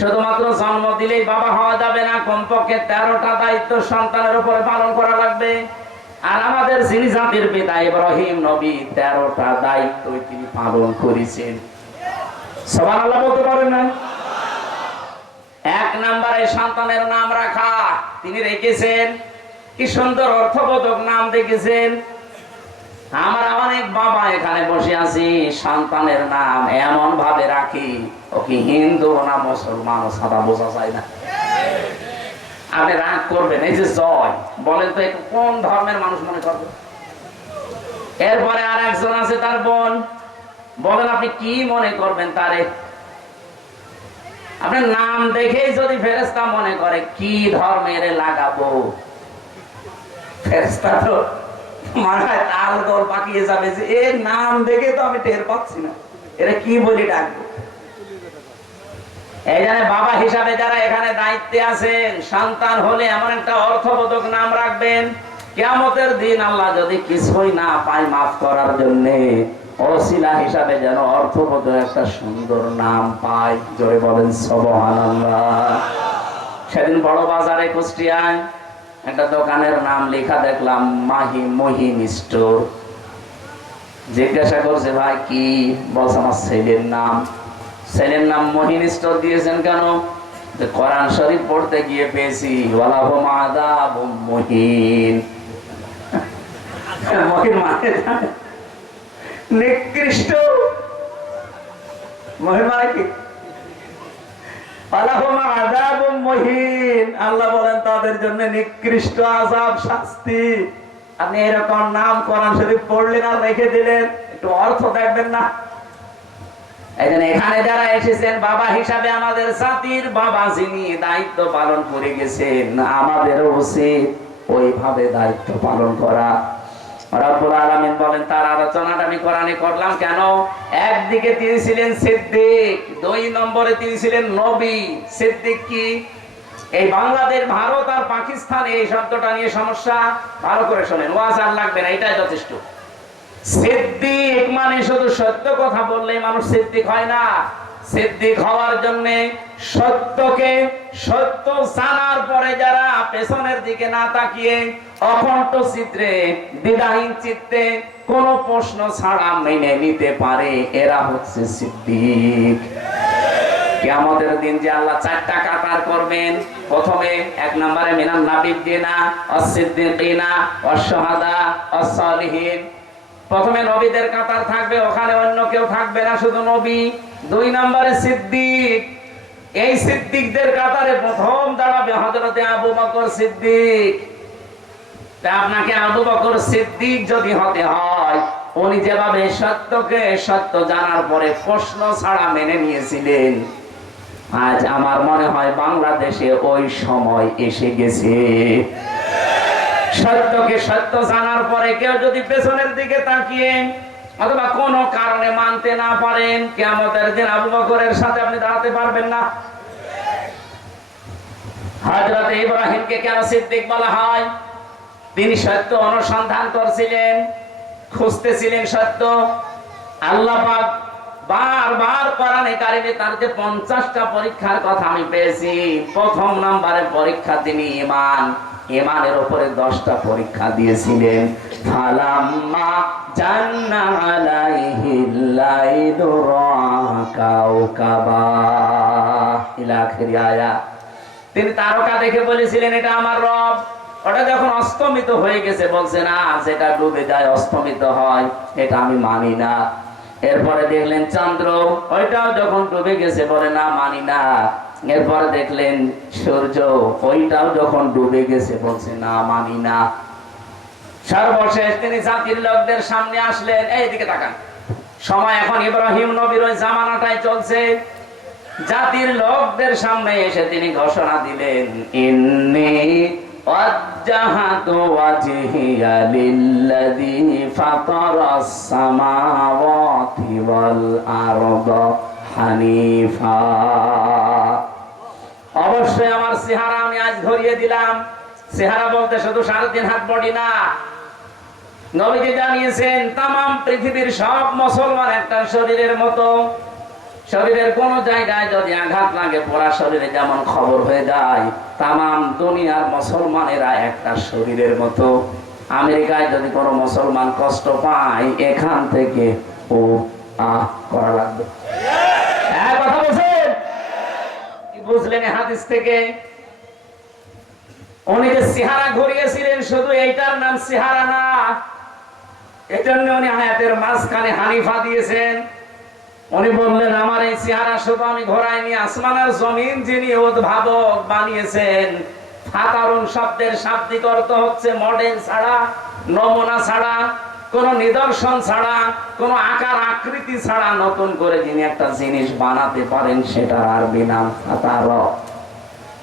শুধুমাত্র জন্ম দিলেই বাবা হওয়া যাবে না, কমপক্ষে 13টা দায়িত্ব সন্তানের উপরে পালন করা লাগবে। আর আমাদের যিনি জাতির পিতা ইব্রাহিম নবী 13টা দায়িত্ব তিনি পালন করেছেন। সুবহানাল্লাহ বলতে পারেন না? 1 নম্বরে সন্তানের নাম রাখা তিনি রেখেছেন। কি সুন্দর অর্থবোধক নাম দেখেছেন। আমরা অনেক বাবা এখানে বসে আছি, সন্তানের নাম এমন ভাবে রাখি ও কি হিন্দু না মুসলমান সাদা বোঝা যায় না। আপনি রাগ করবেন, এই যে জয় বলেন তো কোন ধর্মের মানুষ মনে করবে? এরপরে আর একজন আছে তার বোন, বলেন আপনি কি মনে করবেন তারে? আপনার নাম দেখেই যদি ফেরেশতা মনে করে কি ধর্মের লাগাবো, ফেরেশতা তো মাথায় তাল গোল পাকিয়ে যাবে যে এর নাম দেখে তো আমি টের পাচ্ছি না, এরা কি বলি ডাকবো। এই জন্য বাবা হিসাবে যারা এখানে দায়িত্বে আছেন, সন্তান হলে এমন একটা অর্থবোধক নাম রাখবেন, কিয়ামতের দিন আল্লাহ যদি কিছুই না পায় মাফ করার জন্য, ওসিলা হিসাবে যেন অর্থবোধক একটা সুন্দর নাম পায়। জোরে বলেন সুবহানাল্লাহ। সেদিন বড় বাজারে কুষ্টিয়ায় একটা দোকানের নাম লেখা দেখলাম, মাহি মহিন স্টোর। জিজ্ঞাসা করছে ভাই কি? বলছে আমার ছেলের নাম। ছেলের নাম মহিন স্টোর দিয়েছেন কেন? কোরআন শরীফ পড়তে গিয়ে পেয়েছি ওয়ালাহুম আযাবুম মুহিন। মহিন মানে নিকৃষ্ট। মহিন মানে কি? আল্লাহ বলেন তাদের জন্য নিকৃষ্ট আযাব, শাস্তি। আপনি এরকম নাম কোরআন শরীফ পড়লেন আর রেখে দিলেন, একটু অর্থ দেখবেন না? এই জন্য এখানে যারা এসেছেন বাবা হিসাবে, আমাদের জাতির বাবা যিনি দায়িত্ব পালন করে গেছেন, আমাদের উচিত ওইভাবে দায়িত্ব পালন করা। রব্বুল আলামিন বলেন, তার আলোচনাটা আমি কোরআনে করলাম কেন? একদিকে তিনি ছিলেন সিদ্দিক, 2 নম্বরে তিনি ছিলেন নবী। সিদ্দিক কি? এই বাংলাদেশ, ভারত আর পাকিস্তান এই শব্দটা নিয়ে সমস্যা, ভালো করে শোনেন, ওয়াজ আর লাগবে না, এটাই যথেষ্ট। সিদ্দিক মানে শুধু সত্য কথা বললেই মানুষ সিদ্দিক হয় না। সিদ্দিক হওয়ার জন্য সত্যকে সত্য জানার পরে যারা পেছনের দিকে না তাকিয়ে অকণ্ঠ চিত্রে, দ্বিধাহীন চিত্তে কোন প্রশ্ন ছাড়া মেনে নিতে পারে, এরা হচ্ছে সিদ্দিক। কিয়ামতের দিন যে আল্লাহ 4টা কাতার করবেন, প্রথমে 1 নম্বরে মিনান নাবিয়্যিনা ওয়াস-সিদ্দিকিনা ওয়াস-শুহাদা ওয়াস-সালিহিন। প্রথমে নবীদের কাতার থাকবে, ওখানে অন্য কেউ থাকবে না, শুধু নবী। 2 নম্বরে সিদ্দিক, এই সিদ্দিকদের কাতারে প্রথম দাঁড়াবে হযরতে আবু বকর সিদ্দিক। তা আপনাকে আবু বকর সিদ্দিক যদি হতে হয়, উনি যেভাবে সত্যকে সত্য জানার পরে প্রশ্ন ছাড়া মেনে নিয়েছিলেন, আজ আমার মনে হয় বাংলাদেশে ওই সময় এসে গেছে। সত্যকে সত্য জানার পরে কেউ যদি পেছনের দিকে তাকিয়ে অথবা কোন কারণে মানতে না পারেন, কিয়ামতের দিন আবু বকরের সাথে আপনি দাঁড়াতে পারবেন না। হযরত ইব্রাহিমকে কেন সিদ্দিক বলা হয়? তিনি সত্য অনুসন্ধান করছিলেন, খুঁজতেছিলেন সত্য। আল্লাহ পাক বারবার কোরআনে কারিমে তার যে 50টা পরীক্ষার কথা আমি পেয়েছি, প্রথম নম্বরে পরীক্ষা তিনি ঈমান, ঈমানের উপরে 10টা পরীক্ষা দিয়েছিলেন। ফালাম্মা জান্না আলাইহিল লাইলু রাকাউকাবা ইলা আখির আয়াত। তিনি তারকা দেখে বলেছিলেন এটা আমার রব। ওটা যখন অস্তমিত হয়ে গেছে বলছে না, যেটা ডুবে যায় অস্তমিত হয়, এটা আমি মানি না। এরপরে দেখলেন চন্দ্র, ওইটাও যখন ডুবে গেছে বলে না, মানি না। এরপরে দেখলেন সূর্য, ওইটাও যখন ডুবে গেছে বলছে না, মানি না। সর্বশেষ তিনি জাতির লোকদের সামনে আসলেন। এইদিকে তাকান, সময় এখন ইব্রাহিম নবীর ওই জামানাটাই চলছে। জাতির লোকদের সামনে এসে তিনি ঘোষণা দিলেন, ইন্নী ওয়াজ্জাহাতু ওয়াজহিয়া লিল্লাযী ফাতারাস সামাওয়াতি ওয়াল আরদা হানিফা। অবশ্য অবশ্যই আমার চেহারা আমি আজ ধরিয়ে দিলাম। চেহারা বলতে শুধু 3.5 হাত বডি না। নবীজি জানিয়েছেন তামাম পৃথিবীর সব মুসলমান একটা শরীরের মতো। শরীরের কোন জায়গায় যদি আঘাত লাগে পুরা শরীরে যেমন খবর হয়ে যায়, তামাম দুনিয়ার মুসলমানেরা একটা শরীরের মতো। আমেরিকায় যদি কোনো মুসলমান কষ্ট পায়, এখান থেকে ও আহ করা লাগবে। কথা বলছেন কি বুঝলেন হাদিস থেকে? উনি যে চেহারা ঘুরিয়েছিলেন, শুধু এইটার নাম চেহারা না, এজন্য উনি আয়াতের মাঝখানে হানিফা দিয়েছেন। উনি বললেন আমার এই চেহারা শুধু আমি ঘোরাইনি, আসমান আর জমিন যিনি উদ্ভাবক বানিয়েছেন। ফাতারুন শব্দের শাব্দিক অর্থ হচ্ছে মডেল ছাড়া, নমুনা ছাড়া, কোন নিদর্শন ছাড়া, কোন আকার আকৃতি ছাড়া নতুন করে যিনি একটা জিনিস বানাতে পারেন, সেটার আরবি নাম ফাতার।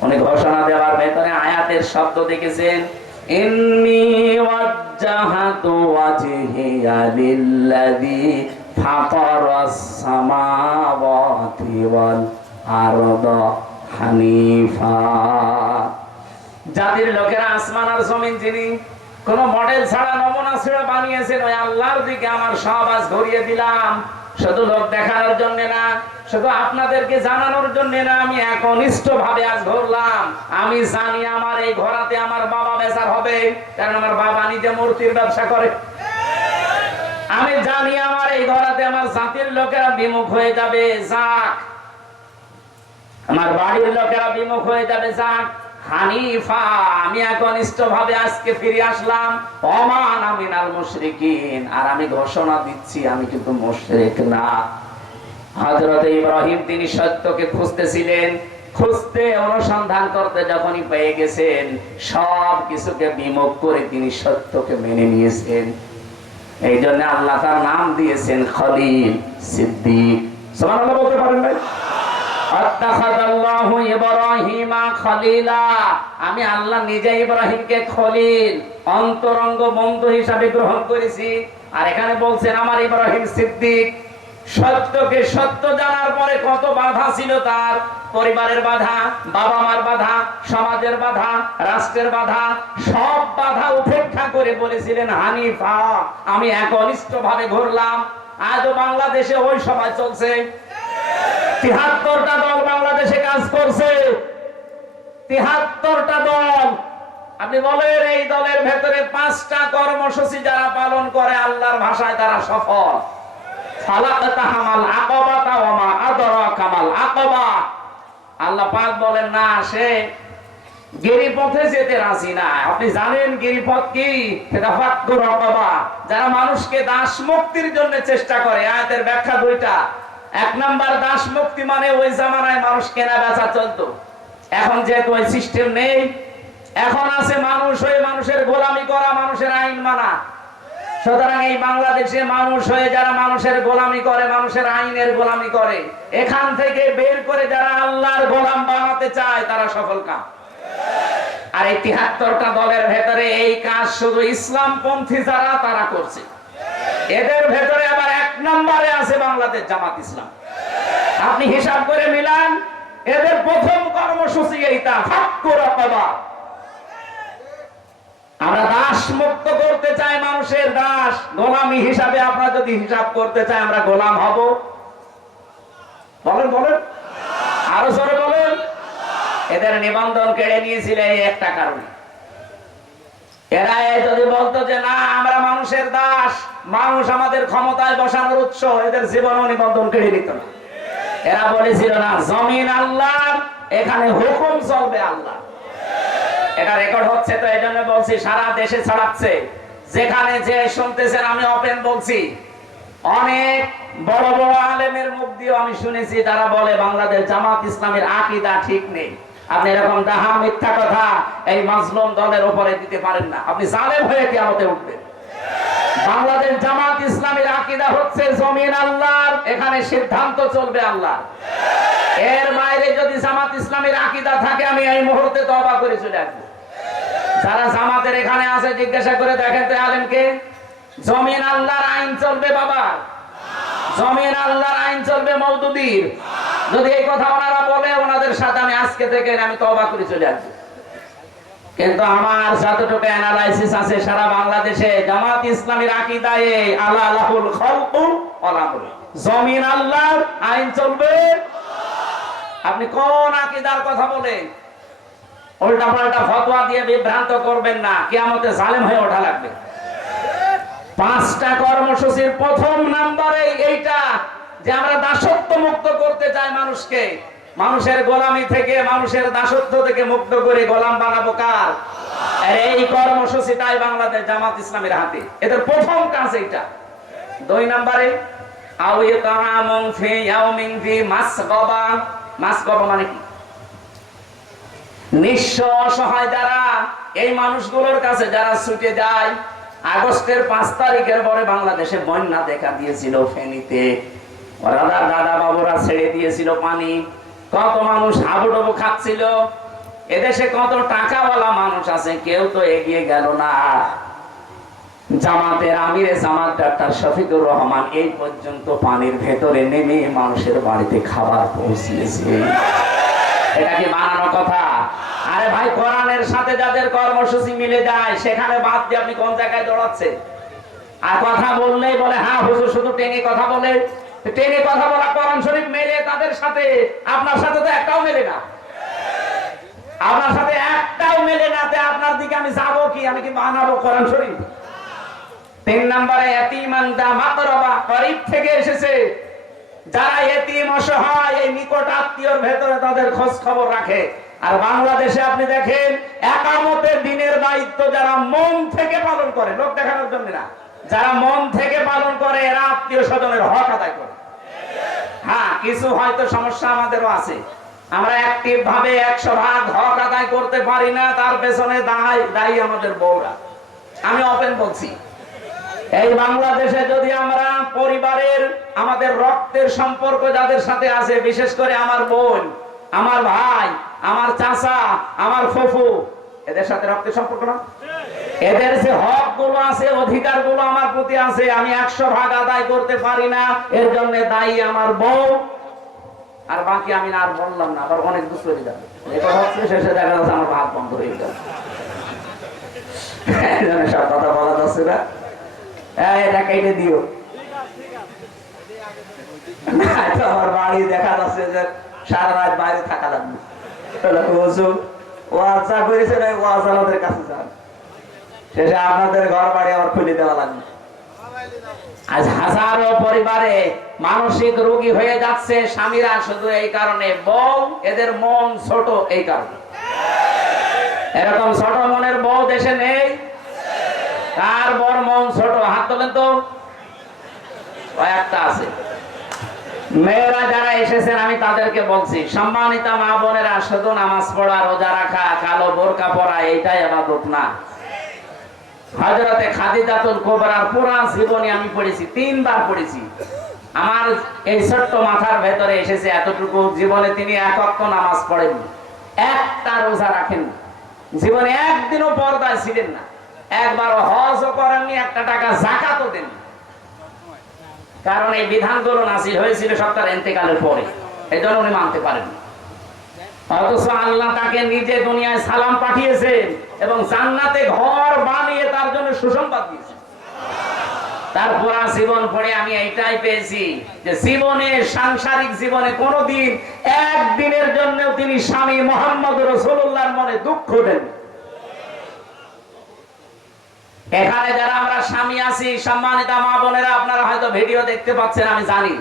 উনি ঘোষণা দেওয়ার ভেতরে আয়াতের শব্দ দেখেছেন, ইন্নী ওয়াজ্জাহাতু ওয়াজহিয়া লিল্লাযী ফাতারাস সামাওয়াতি ওয়াল আরদা হানিফা। জাতির লোকেরা আসমান আর জমিন যিনি কোন মডেল ছাড়া, নমুনা ছাড়া বানিয়েছেন, ওই আল্লাহর দিকে আমার সব আজ ঘুরিয়ে দিলাম। শুধু লোক দেখানোর জন্য না, শুধু আপনাদেরকে জানানোর জন্য না, আমি একনিষ্ঠ ভাবে আজ ঘুরলাম। আমি জানি আমার এই ঘোরাতে আমার বাবা বেচার হবে, কারণ আমার বাবা নিজে মূর্তির ব্যবসা করে। আমি জানি আমার এই ঘোরাতে আমার জাতির লোকেরা বিমুখ হয়ে যাবে, যাক। আমার বাড়ির লোকেরা বিমুখ হয়ে যাবে, যাক। হানিফা, আমি একনিষ্ঠ ভাবে আজকে ফিরে আসলাম। ওমান আমিনাল মুশরিকিন, আর আমি ঘোষণা দিচ্ছি আমি কিন্তু মুশরিক না। হযরত ইব্রাহিম তিনি সত্যকে খুঁজতেছিলেন, খুঁজতে অনুসন্ধান করতে যখনই পেয়ে গেছেন, সব কিছুকে বিমুখ করে তিনি সত্যকে মেনে নিয়েছেন। এই জন্য আল্লাহ তার নাম দিয়েছেন খলিল, সিদ্দিক। সুবহানাল্লাহ বলতে পারেন ভাই? আত্তাখাযাল্লাহু ইব্রাহিমা খলিলা, আমি আল্লাহ নিজে ইব্রাহিমকে খলিল, অন্তরঙ্গ বন্ধু হিসাবে গ্রহণ করেছি। আর এখানে বলছেন আমার ইব্রাহিম সিদ্দিক। সত্যকে সত্য জানার পরে কত বাধা ছিল তার, পরিবারের বাধা, বাবা মার বাধা, সমাজের বাধা, রাষ্ট্রের বাধা, সব বাধা উপেক্ষা করে বলেছিলেন হানিফা, আমি একনিষ্ঠ ভাবে ঘুরলাম। আজও বাংলাদেশে ওই সময় চলছে। ৭৩টা দল বাংলাদেশে কাজ করছে, ৭৩টা দল। আপনি বলেন এই দলের ভেতরে 5টা কর্মসূচি যারা পালন করে আল্লাহর ভাষায় তারা সফল। আল্লাহ পাক বলেন না সে গিরিপথে যেতে রাজি না। আপনি জানেন গিরিপথ কি? যারা মানুষকে দাস মুক্তির জন্য চেষ্টা করে। আয়াতের ব্যাখ্যা দুইটা। 1 নাম্বার, দাস মুক্তি মানে ওই জামানায় মানুষ কেনা বেচা চলতো। এখন যেহেতু ওই সিস্টেম নেই, এখন আছে মানুষ হয়ে মানুষের গোলামি করা, মানুষের আইন মানা। সুতরাং এই বাংলাদেশে মানুষ হয়ে যারা মানুষের গোলামি করে, মানুষের আইনের গোলামি করে, এখান থেকে বের করে যারা আল্লাহর গোলাম বানাতে চায় তারা সফল কাম। আর এই ৭৩টা দলের ভেতরে এই কাজ শুধু ইসলামপন্থী যারা তারা করছে। এদের ভেতরে আবার 1 নম্বরে আছে বাংলাদেশ জামাত ইসলাম। আপনি হিসাব করে মিলান, এদের প্রথম কর্মসূচি এইটা, ফাক্কু রাকাবা। আমরা দাস মুক্ত করতে চাই, মানুষের দাস গোলামি হিসাবে। আপনারা যদি হিসাব করতে চাই আমরা গোলাম হব, বলেন বলেন, আরো জোরে বলেন। এদের নিবন্ধন কেড়ে নিয়েছিল এই একটা কারণে। এরা যদি বলতো যে না আমরা মানুষের দাস, মানুষ আমাদের ক্ষমতায় বসানোর উৎস, এদের জীবন নিবন্ধন কেড়ে নিত না। এরা বলেছিল না জমিন আল্লাহ, এখানে হুকুম চলবে আল্লাহ। এটা রেকর্ড হচ্ছে, তো এই জন্য বলছি সারা দেশে ছড়াচ্ছে। যেখানে যে শুনতেছেন আমি ওপেন বলছি, অনেক বড় বড় আলেমের মুখ দিয়ে আমি শুনেছি তারা বলে বাংলাদেশ জামাত ইসলামের আকীদা ঠিক নেই। আপনি এরকম ডাহা মিথ্যা কথা এই মাজলুম দলের উপরে দিতে পারেন না, আপনি জালেম হয়ে কিয়ামতে উঠবেন। বাংলাদেশ জামাত ইসলামের আকীদা হচ্ছে জমিন আল্লাহর, এখানে সিদ্ধান্ত চলবে আল্লাহ। এর বাইরে যদি জামাত ইসলামের আকীদা থাকে আমি এই মুহূর্তে তওবা করে চলে আসবো। যারা জামাতের এখানে আছে জিজ্ঞাসা করে দেখেন তো আলেমকে, জমিন আল্লাহর আইন চলবে বাবা, জমিন আল্লাহর আইন চলবে মওদুদির। যদি এই কথা ওনারা বলে ওনাদের সাথে আমি আজকে থেকে আমি তওবা করে চলে আসবো। কিন্তু আমার যতটুকু অ্যানালাইসিস আছে সারা বাংলাদেশে জামাত ইসলামীর আকীদায়ে আলা লাহুল খালকু ওয়াল আমর, জমিন আল্লাহর, আইন চলবে। আপনি কোন আকীদার কথা বলেন? উল্টা পাল্টা ফতোয়া দিয়ে বিভ্রান্ত করবেন না, কিয়ামতে জালেম হয়ে ওঠা লাগবে। 5টা কর্মসূচির প্রথম নম্বরে এইটা যে আমরা দাসত্ব মুক্ত করতে চাই মানুষকে, মানুষের গোলামি থেকে, মানুষের দাসত্ব থেকে মুক্ত করে গোলাম বানাবো কার? এই কর্মসূচিটাই বাংলাদেশ জামাত ইসলামের হাতে, এদের প্রথম কাজ এইটা। 2 নম্বরে আউয়াতামুন ফি ইয়াউমিন ফি মাসগাবা। মাসগাবা মানে কি? নিঃস্ব অসহায় যারা, এই মানুষগুলোর কাছে যারা ছুটে যায়। আগস্টের 5 তারিখের পরে বাংলাদেশে বন্যা দেখা দিয়েছিল ফেনীতে, দাদা বাবুরা ছেড়ে দিয়েছিল পানি, কত মানুষ হাবুডুবু খাচ্ছিল। এদেশে কত টাকাওয়ালা মানুষ আছে, কেউ তো এগিয়ে গেল না। জামাতের আমিরে জামাত ডাক্তার শফিকুর রহমান এই পর্যন্ত পানির ভেতরে নেমে মানুষের বাড়িতে খাবার পৌঁছিয়েছে। এটা কি বানানো কথা? আরে ভাই, কোরআনের সাথে যাদের কর্মসূচি মিলে যায় সেখানে বাদ দিয়ে আপনি কোন জায়গায় দৌড়াচ্ছেন? আর কথা বললেই বলে হ্যাঁ হুজুর শুধু টেনে কথা বলে। টেনে কথা বলা কোরআন শরীফ মেলে তাদের সাথে, আপনার সাথে তো একটাও মেলে না। আপনার সাথে একটাও মেলে না, আপনার দিকে আমি যাবো কি? আমি কি বানাবো কোরআন শরীফ? 3 নম্বরে ইয়াতীমান দা মাকরাবা, গরীব থেকে এসেছে যারা এতিম অসহায়, এই নিকট আত্মীয়র ভেতরে তাদের খোঁজ খবর রাখে। আর বাংলাদেশে আপনি দেখেন একামতের দিনের দায়িত্ব যারা মন থেকে পালন করে, লোক দেখানোর জন্য না, যারা মন থেকে পালন করে এরা আত্মীয় স্বজনের হক আদায় করে। হ্যাঁ, কিছু হয়তো সমস্যা আমাদেরও আছে, আমরা অ্যাক্টিভ ভাবে 100% হক আদায় করতে পারি না, তার পেছনে দায়ী আমাদের বউরা। আমি ওপেন বলছি, এই বাংলাদেশে যদি আমরা পরিবারের আমাদের রক্তের সম্পর্ক যাদের সাথে আছে, বিশেষ করে আমার বোন, আমার ভাই, আমার চাচা, আমার ফুফু, এদের সাথে রক্তের সম্পর্ক না, এদের যে হক গুলো আছে, অধিকার গুলো আমার প্রতি আছে, আমি 100% আদায় করতে পারি না, এর জন্য দায়ী আমার বউ। আর বাকি আমি আর বললাম না, আবার অনেক দূর চলে যাবে। এটা হচ্ছে শেষে দেখা যাচ্ছে আমার ভাত বন্ধ হয়ে গেল। সব কথা বলা যাচ্ছে না, এটা কেটে দিও। আমার বাড়ি দেখা যাচ্ছে যে সারা রাত বাইরে থাকা লাগবে। ওয়াজা করেছে না, ওয়াজ আমাদের কাছে যান, শেষে আপনাদের ঘর বাড়ি আবার খুলে দেওয়া লাগবে। আজ হাজারো পরিবারে মানসিক রোগী হয়ে যাচ্ছে স্বামীরা, শুধু এই কারণে বউ এদের মন ছোট, এই কারণে। এরকম ছোট মনের বউ দেশে নেই। কার বড় মন ছোট? হাত তোলেন তো। একটা আছে। মেয়েরা যারা এসেছেন আমি তাদেরকে বলছি, সম্মানিতা মা বোনেরা, শুধু নামাজ পড়া, রোজা রাখা, কালো বোরকা পরা এইটাই ইবাদত না। হযরতে খাদিজাতুল কুবরার পুরা জীবনী আমি পড়েছি, 3 বার পড়েছি। আমার এই ছোট্ট মাথার ভেতরে এসেছে এতটুকু, জীবনে তিনি 1 ওয়াক্ত নামাজ পড়েন, একটা রোজা রাখেন, জীবনে একদিনও পর্দায় ছিলেন না, একবারও হজও করেননি, 1 টাকা যাকাতও দেননি। কারণ এই বিধানগুলো নাযিল হয়েছিল সব তার ইন্তেকালের পরে, এই জন্য উনি মানতে পারেননি। অথচ আল্লাহ তাকে নিজে দুনিয়ায় সালাম পাঠিয়েছেন এবং জান্নাতে ঘর বানিয়ে তার জন্য সুসংবাদ দিয়েছেন। তার পুরা জীবন পড়ে আমি এইটাই পেয়েছি যে জীবনে, সাংসারিক জীবনে কোনোদিন একদিনের জন্য তিনি স্বামী মুহাম্মদ রাসূলুল্লাহর মনে দুঃখ দেন। এখানে যারা আমরা স্বামী আছি, সম্মানিতা মা বোনেরা, আপনারা হয়তো ভিডিও দেখতে পাচ্ছেন, আমি জানি।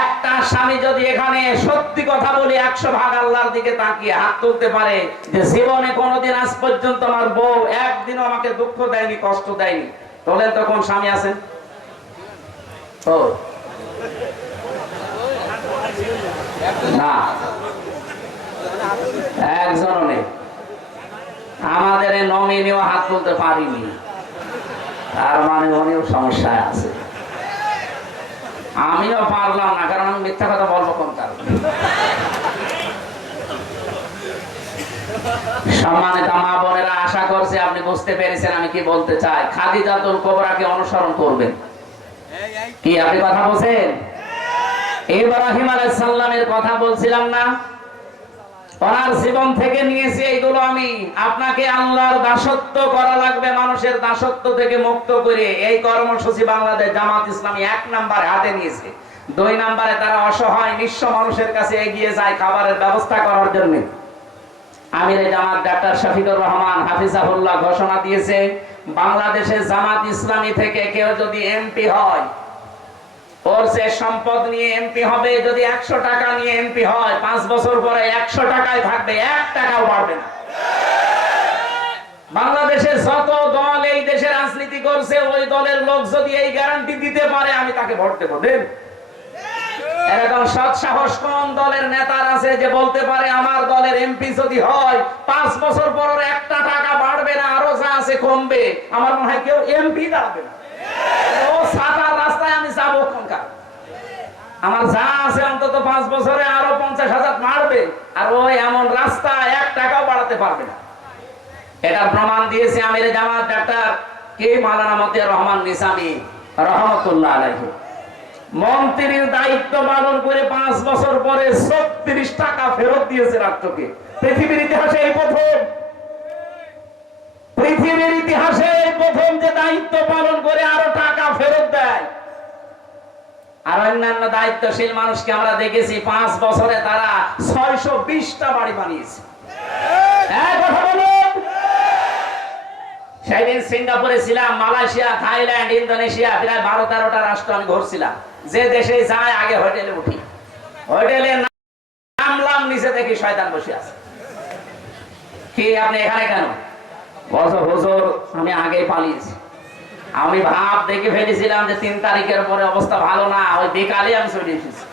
একটা স্বামী যদি এখানে সত্যি কথা বলি 100% আল্লাহর দিকে তাকিয়ে হাত তুলতে পারে যে জীবনে কোনোদিন আজ পর্যন্ত আমার বউ একদিনও আমাকে দুঃখ দেয়নি, কষ্ট দেয়নি, তোলেন তো কোন স্বামী আছেন? ও না, একজনও নেই। আমাদের নমিনিও হাত তুলতে পারিনি, তার মানে উনিও সমস্যায় আছে। আমিও পারলাম না, কারণ আমি মিথ্যা কথা বলবো কোন কারণে। সম্মানিত মা বোনেরা, আশা করছি আপনি বুঝতে পেরেছেন আমি কি বলতে চাই। খাদিজাতুল কুবরাকে অনুসরণ করবেন। কি আপনি কথা বলছেন? ইব্রাহিম আলাইহিস সালামের কথা বলছিলাম না? ওনার জীবন থেকে নিয়েছি এইগুলো আমি। আপনাকে আল্লাহর দাসত্ব করা লাগবে, মানুষের দাসত্ব থেকে মুক্ত করে। এই কর্মসূচি বাংলাদেশ জামাত ইসলামী 1 নম্বরে হাতে নিয়েছে। 2 নম্বরে তারা অসহায় নিঃস্ব মানুষের কাছে এগিয়ে যায় খাবারের ব্যবস্থা করার জন্য। আমিরে জামাত ডাক্তার শফিকুর রহমান হাফিজাহুল্লাহ ঘোষণা দিয়েছে, বাংলাদেশে জামাত ইসলামী থেকে কেউ যদি এমপি হয়, ওর যে সম্পদ নিয়ে এমপি হবে, যদি 100 টাকা নিয়ে এমপি হয়, 5 বছর পরে 100 টাকায় থাকবে, 1 টাকাও বাড়বে না। বাংলাদেশে যত দল এই দেশে রাজনীতি করছে, ওই দলের লোক যদি এই গ্যারান্টি দিতে পারে, আমি তাকে ভোট দেবো। দেন এরকম সৎ সাহস কোন দলের নেতার আছে যে বলতে পারে আমার দলের এমপি যদি হয় 5 বছর পর 1 টাকা বাড়বে না, আরো যা আছে কমবে? আমার মনে হয় কেউ এমপি দাঁড়াবে না। ও সাতার রাস্তায় আমি যাবো কোনকার? আমার যা আছে অন্তত 5 বছরে আরো 50,000 বাড়বে, আর ওই এমন রাস্তা 1 টাকাও বাড়াতে পারবে না। এটা প্রমাণ দিয়েছে আমিরে জামাত ডাক্তার কে মাওলানা মতিয়ার রহমান নিজামী রহমতুল্লাহ আলাইহি। মন্ত্রীর দায়িত্ব পালন করে 5 বছর পরে 36 টাকা ফেরত দিয়েছে রাষ্ট্রকে। পৃথিবীর ইতিহাসে এই প্রথম, পৃথিবীর ইতিহাসে এই প্রথম যে দায়িত্ব পালন করে আরো টাকা ফেরত দেয়। আর অন্যান্য দায়িত্বশীল মানুষকে আমরা দেখেছি 5 বছরে তারা 620টা বাড়ি বানিয়েছে। কথা বলুন। সেদিন সিঙ্গাপুরে ছিলাম, মালয়েশিয়া, থাইল্যান্ড, ইন্দোনেশিয়া, প্রায় 12-13টা রাষ্ট্র আমি ঘুরছিলাম। যে দেশে যায় আগে হোটেলে উঠি, হোটেলে নামলাম, নিচে দেখি শয়তান বসে আছে। কি আপনি এখানে কেন? হুজুর আমি আগেই পালিয়েছি। আমি ভাব দেখে ফেলেছিলাম যে 3 তারিখের পরে অবস্থা ভালো না, ওই বিকালে আমি চলে এসেছি।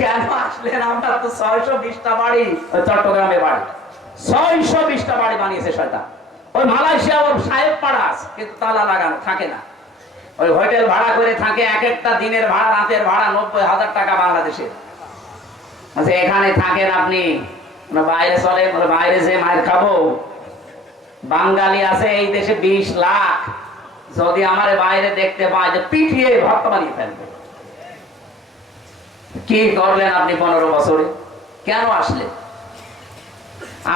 কেন আসলেন? আমরা তো 620টা বাড়ি, ওই চট্টগ্রামে বাড়ি 620টা বাড়ি বানিয়েছে শয়তান। ওই মালয়েশিয়া ওর সাহেব পাড়া আছে, কিন্তু তালা লাগানো থাকে না। ওই হোটেল ভাড়া করে থাকে, এক একটা দিনের ভাড়া, রাতের ভাড়া 90,000 টাকা বাংলাদেশে। এখানে থাকেন আপনি, বাইরে চলে, বাইরে যে মায়ের খাবো। বাঙালি আছে এই দেশে 20 লাখ, যদি আমার বাইরে দেখতে পায় যে পিঠিয়ে ভক্ত বানিয়ে ফেলবে। কি করলেন আপনি 15 বছরে? কেন আসলেন?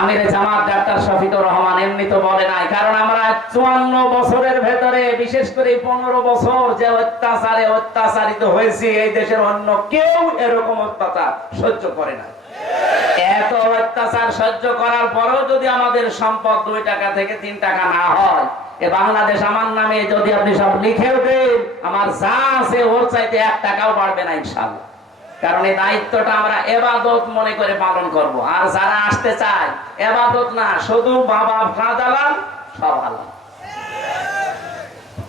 আমিরে জামাত ডাক্তার শফিকুর রহমান এমনি তো বলে নাই, কারণ আমরা 54 বছরের ভেতরে, বিশেষ করে 15 বছর যে অত্যাচারে অত্যাচারিত হয়েছি, এই দেশের অন্য কেউ এরকম অত্যাচার সহ্য করে না। এত অত্যাচার সহ্য করার পরেও যদি আমাদের সম্পদ 2 টাকা থেকে 3 টাকা না হয়, এ বাংলাদেশ আমার নামে যদি আপনি সব লিখেও দেন, আমার যা আছে ওর চাইতে 1 টাকাও বাড়বে না ইনশাআল্লাহ। কারণ এই দায়িত্বটা আমরা ইবাদত মনে করে পালন করব। আর যারা আসতে চায়, ইবাদত না, শুধু বাবা ফাদালান সব হালাল।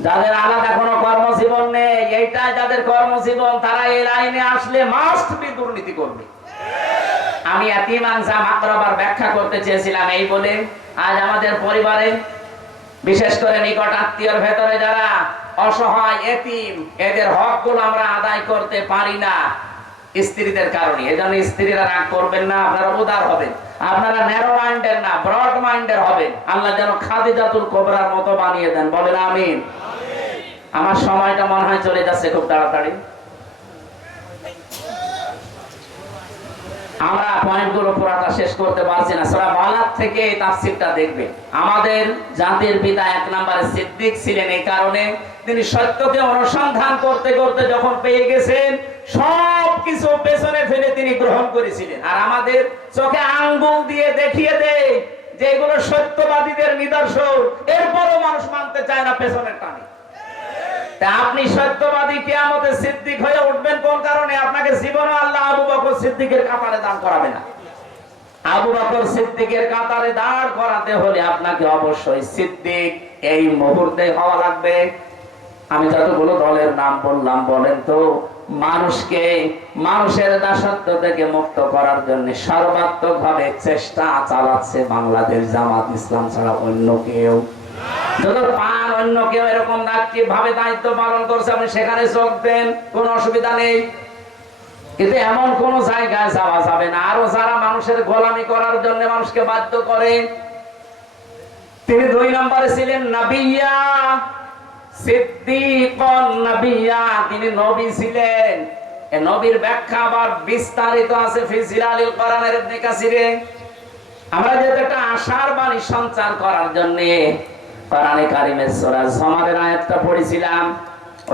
যাদের আলাদা কোনো কর্মজীবন নেই, এইটাই যাদের কর্মজীবন, তারা এই লাইনে আসলে মাস্ট বি দুর্নীতি করবে। আমি এতিম আনসাম আকরাবার ব্যাখ্যা করতে চেয়েছিলাম এই বলে, আজ আমাদের পরিবারে, বিশেষ করে নিকট আত্মীয়র ভেতরে যারা অসহায় এতিম, এদের হকগুলো আমরা আদায় করতে পারি না স্ত্রীদের কারণে। এজন্য স্ত্রীরা রাগ করবেন না, আপনারা উদার হবেন, আপনারা ন্যারো মাইন্ডের না ব্রড মাইন্ডের হবেন। আল্লাহ যেন খাদিজাতুল কুবরার মতো বানিয়ে দেন, বলেন আমিন। আমার সময়টা মনে হয় চলে যাচ্ছে খুব তাড়াতাড়ি। আমরা পয়েন্টগুলো পুরাটা শেষ করতে পারছি না। সূরা বালাদ থেকে এই তাফসীরটা দেখবেন। আমাদের জাতির পিতা 1 নম্বরে সিদ্দিক ছিলেন, এই কারণে তিনি সত্যকে অনুসন্ধান করতে করতে যখন পেয়ে গেছেন, সবকিছু পেছনে ফেলে তিনি গ্রহণ করেছিলেন। আর আমাদের চোখে আঙ্গুল দিয়ে দেখিয়ে দেয় যে এগুলো সত্যবাদীদের নিদর্শন, এরপরও মানুষ মানতে চায় না পেছনের টানে। আপনি সত্যবাদী কিয়ামতে সিদ্দিক হয়ে উঠবেন কোন কারণে? আপনাকে জীবনে আল্লাহ আবু বকর সিদ্দিকের কাতারে দাঁড় করাবে না। আবু বকর সিদ্দিকের কাতারে দাঁড় করাতে হলে আপনাকে অবশ্যই সিদ্দিক এই মুহূর্তে হওয়া লাগবে। আমি যতগুলো দলের নাম বললাম, বলেন তো মানুষকে মানুষের দাসত্ব থেকে মুক্ত করার জন্য সর্বাত্মকভাবে চেষ্টা চালাচ্ছে বাংলাদেশ জামাত ইসলাম ছাড়া অন্য কেউ। অন্য কেউ এরকম ভাবে দায়িত্ব পালন করছে, আপনি সেখানে যোগ দেন, কোন অসুবিধা নেই। কিন্তু এমন কোন জায়গায় যাওয়া যাবে না আরো যারা মানুষের গোলামি করার জন্য মানুষকে বাধ্য করে। তিনি 2 নম্বরে ছিলেন নবিয়্যা, সিদ্দীকুন নবিয়্যা, তিনি নবী ছিলেন। এই নবীর ব্যাখ্যা আবার বিস্তারিত আছে ফি জিলালিল কোরআনের ইবনে কাসিরে। আমরা যেহেতু একটা আশার বাণী সঞ্চার করার জন্য কোরআনে কারিমের সূরা জুমারের আয়াতটা পড়েছিলাম,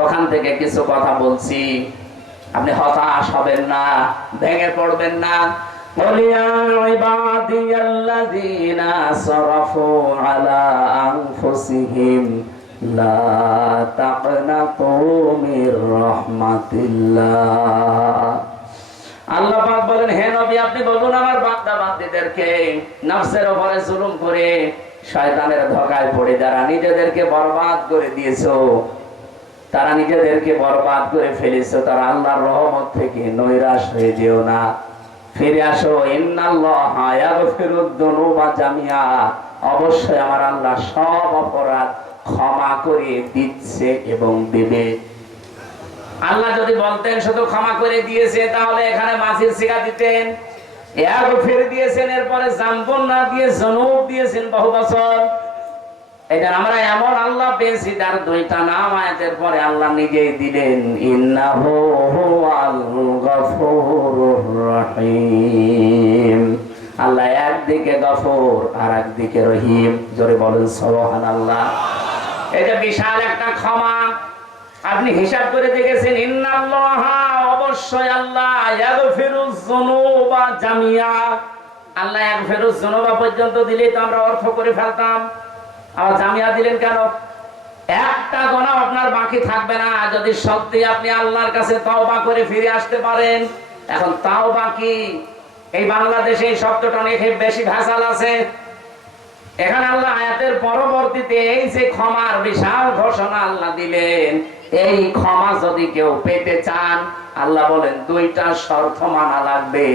ওখান থেকে কিছু কথা বলছি। আপনি হতাশ হবেন না, ভেঙে পড়বেন না। قل يا عبادي الذين أسرفوا على أنفسهم لا تقنطوا من رحمة الله। আল্লাহ পাক বলেন, হে নবী আপনি বলুন আমার বান্দা বান্দীদেরকে নফসের উপরে জুলুম করে শয়তানের ধোঁকায় পড়ে যারা নিজেদেরকে বরবাদ করে দিয়েছো, তারা নিজেদেরকে বরবাদ করে ফেলেছো, তারা আল্লাহর রহমত থেকে নৈরাশ হয়ে যেও না, ফিরে আসো। ইন্নাল্লাহা ইয়াগফিরুদ যুনুবা জামিআ, অবশ্যই আমার আল্লাহ সব অপরাধ ক্ষমা করে দিচ্ছে এবং দেবে। আল্লাহ যদি বলতেন শুধু ক্ষমা করে দিয়েছে, তাহলে এখানে মাঝির সিগা দিতেন, ইয়াগফির দিয়েছেন, এরপরে জামবুন না দিয়ে যুনুব দিয়েছেন বহু বছর। এটা আমরা এমন আল্লাহ পেয়েছি তার দুইটা নাম আয়াতের পরে আল্লাহ নিজেই দিলেন, ইন্নাহু হুয়াল গফুরুর রহিম। আল্লাহ একদিকে গফুর আর একদিকে রহিম। জোরে বলেন সুবহানাল্লাহ। এটা বিশাল একটা ক্ষমা। আপনি হিসাব করে দেখেছেন, ইন্নাল্লাহা, অবশ্যই আল্লাহ, ইয়াগফিরুজ যুনুবা জামিআ। আল্লাহ ইয়াগফিরুজ যুনুবা পর্যন্ত দিলেই তো আমরা অর্থ করে ফেলতাম, আবার জামিয়া দিলেন কেন? একটা গুনাহ আপনার বাকি থাকবে না যদি সত্যি আপনি আল্লাহর কাছে তওবা করে ফিরে আসতে পারেন। এখন তাওবা কি? এই বাংলাদেশে এই শব্দটা অনেক বেশি ভেজাল আছে। এখানে আল্লাহ আয়াতের পরবর্তীতে এই যে ক্ষমার বিশাল ঘোষণা আল্লাহ দিলেন, এই ক্ষমা যদি কেউ পেতে চান, আল্লাহ বলেন দুইটা শর্ত মানা লাগবে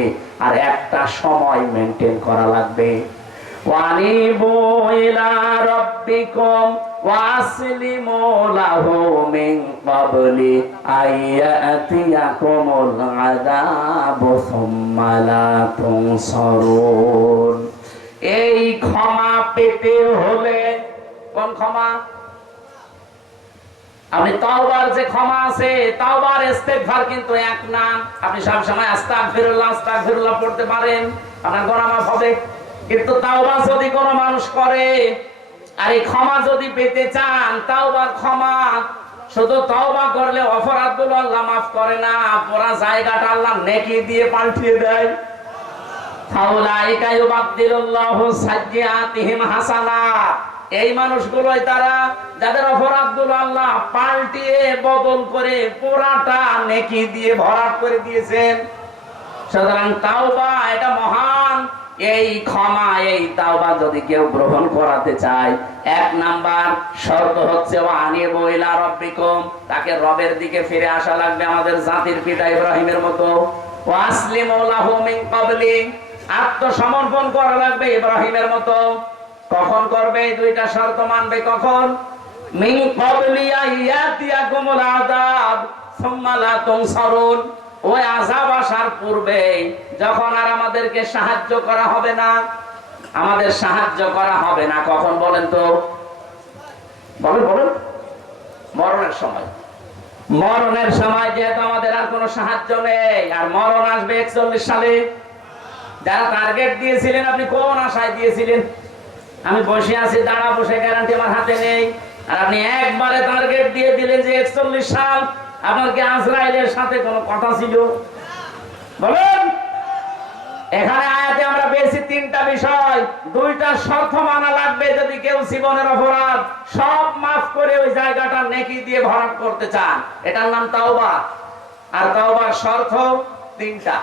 আর একটা সময় মেনটেন করা লাগবে। ওয়ানিবু ইলা রাব্বিকুম ওয়াসলিমু লাহু মিন ক্বাবলি আইয়াতিয়াকুমুল আযাবু সুম্মা লা তুনসারুন। এই ক্ষমা পেতে হলে, কোন ক্ষমা? আপনি তাওবার যে ক্ষমা আছে, তাওবার ইস্তেগফার কিন্তু এক না। আপনি সব সময় আস্তাগফিরুল্লাহ আস্তাগফিরুল্লাহ পড়তে পারেন, আপনার গুনাহ মাফ হবে। কিন্তু তাওবা যদি কোনো মানুষ করে, আর এই ক্ষমা যদি পেতে চান, তাওবার ক্ষমা শুধু তওবা করলে অপরাধগুলো আল্লাহ মাফ করে না, পুরো জায়গাটা আল্লাহ নেকি দিয়ে পাল্টিয়ে দেয়। ফাউলাইকা ইউবাদদিলুল্লাহু সাইয়্যাতিহিম হাসানাত। এই মানুষগুলোই তারা যাদের অপরাধগুলো আল্লাহ পাল্টিয়ে বদল করে পুরাটা নেকি দিয়ে ভরাট করে দিয়েছেন। সুতরাং তাওবা এটা মহান। এই ক্ষমা, এই তাওবা যদি কেউ গ্রহণ করাতে চায়, এক নাম্বার শর্ত হচ্ছে ওয়ানিবু ইলা রাব্বিকুম, তাকে রবের দিকে ফিরে আসা লাগবে আমাদের জাতির পিতা ইব্রাহিমের মতো। ওয়াসলিমু লাহু মিন ক্বাবলি, আত্মসমর্পণ করা লাগবে ইব্রাহিমের মতো। কখন করবে? দুইটা শর্ত মানবে। কখন? মিন ক্বাবলি আইয়াতিয়াকুমুল আযাব সুম্মা লা তুনসারুন, ওই আযাব আসার পূর্বে, যখন আর আমাদেরকে সাহায্য করা হবে না, আমাদের সাহায্য করা হবে না। কখন বলেন তো? বলেন বলেন। মরণের সময়। মরণের সময় যেহেতু আমাদের আর কোনো সাহায্য নেই, আর মরণ আসবে 41 সালে। যারা টার্গেট দিয়েছিলেন, আপনি কোন আশায় দিয়েছিলেন? আমি বসে আছি, দাঁড়া বসে, গ্যারান্টি আমার হাতে নেই। আর আপনি একবারে টার্গেট দিয়ে দিলেন যে 41 সাল। আপনার কি আজরাইলের সাথে কোনো কথা ছিল? বলেন। এখানে আয়াতে আমরা পেয়েছি তিনটা বিষয়, দুইটা শর্ত মানা লাগবে যদি কেউ জীবনের অপরাধ সব মাফ করে ওই জায়গাটা নেকি দিয়ে ভরাট করতে চান। এটার নাম তাওবা। আর তাওবার শর্ত তিনটা।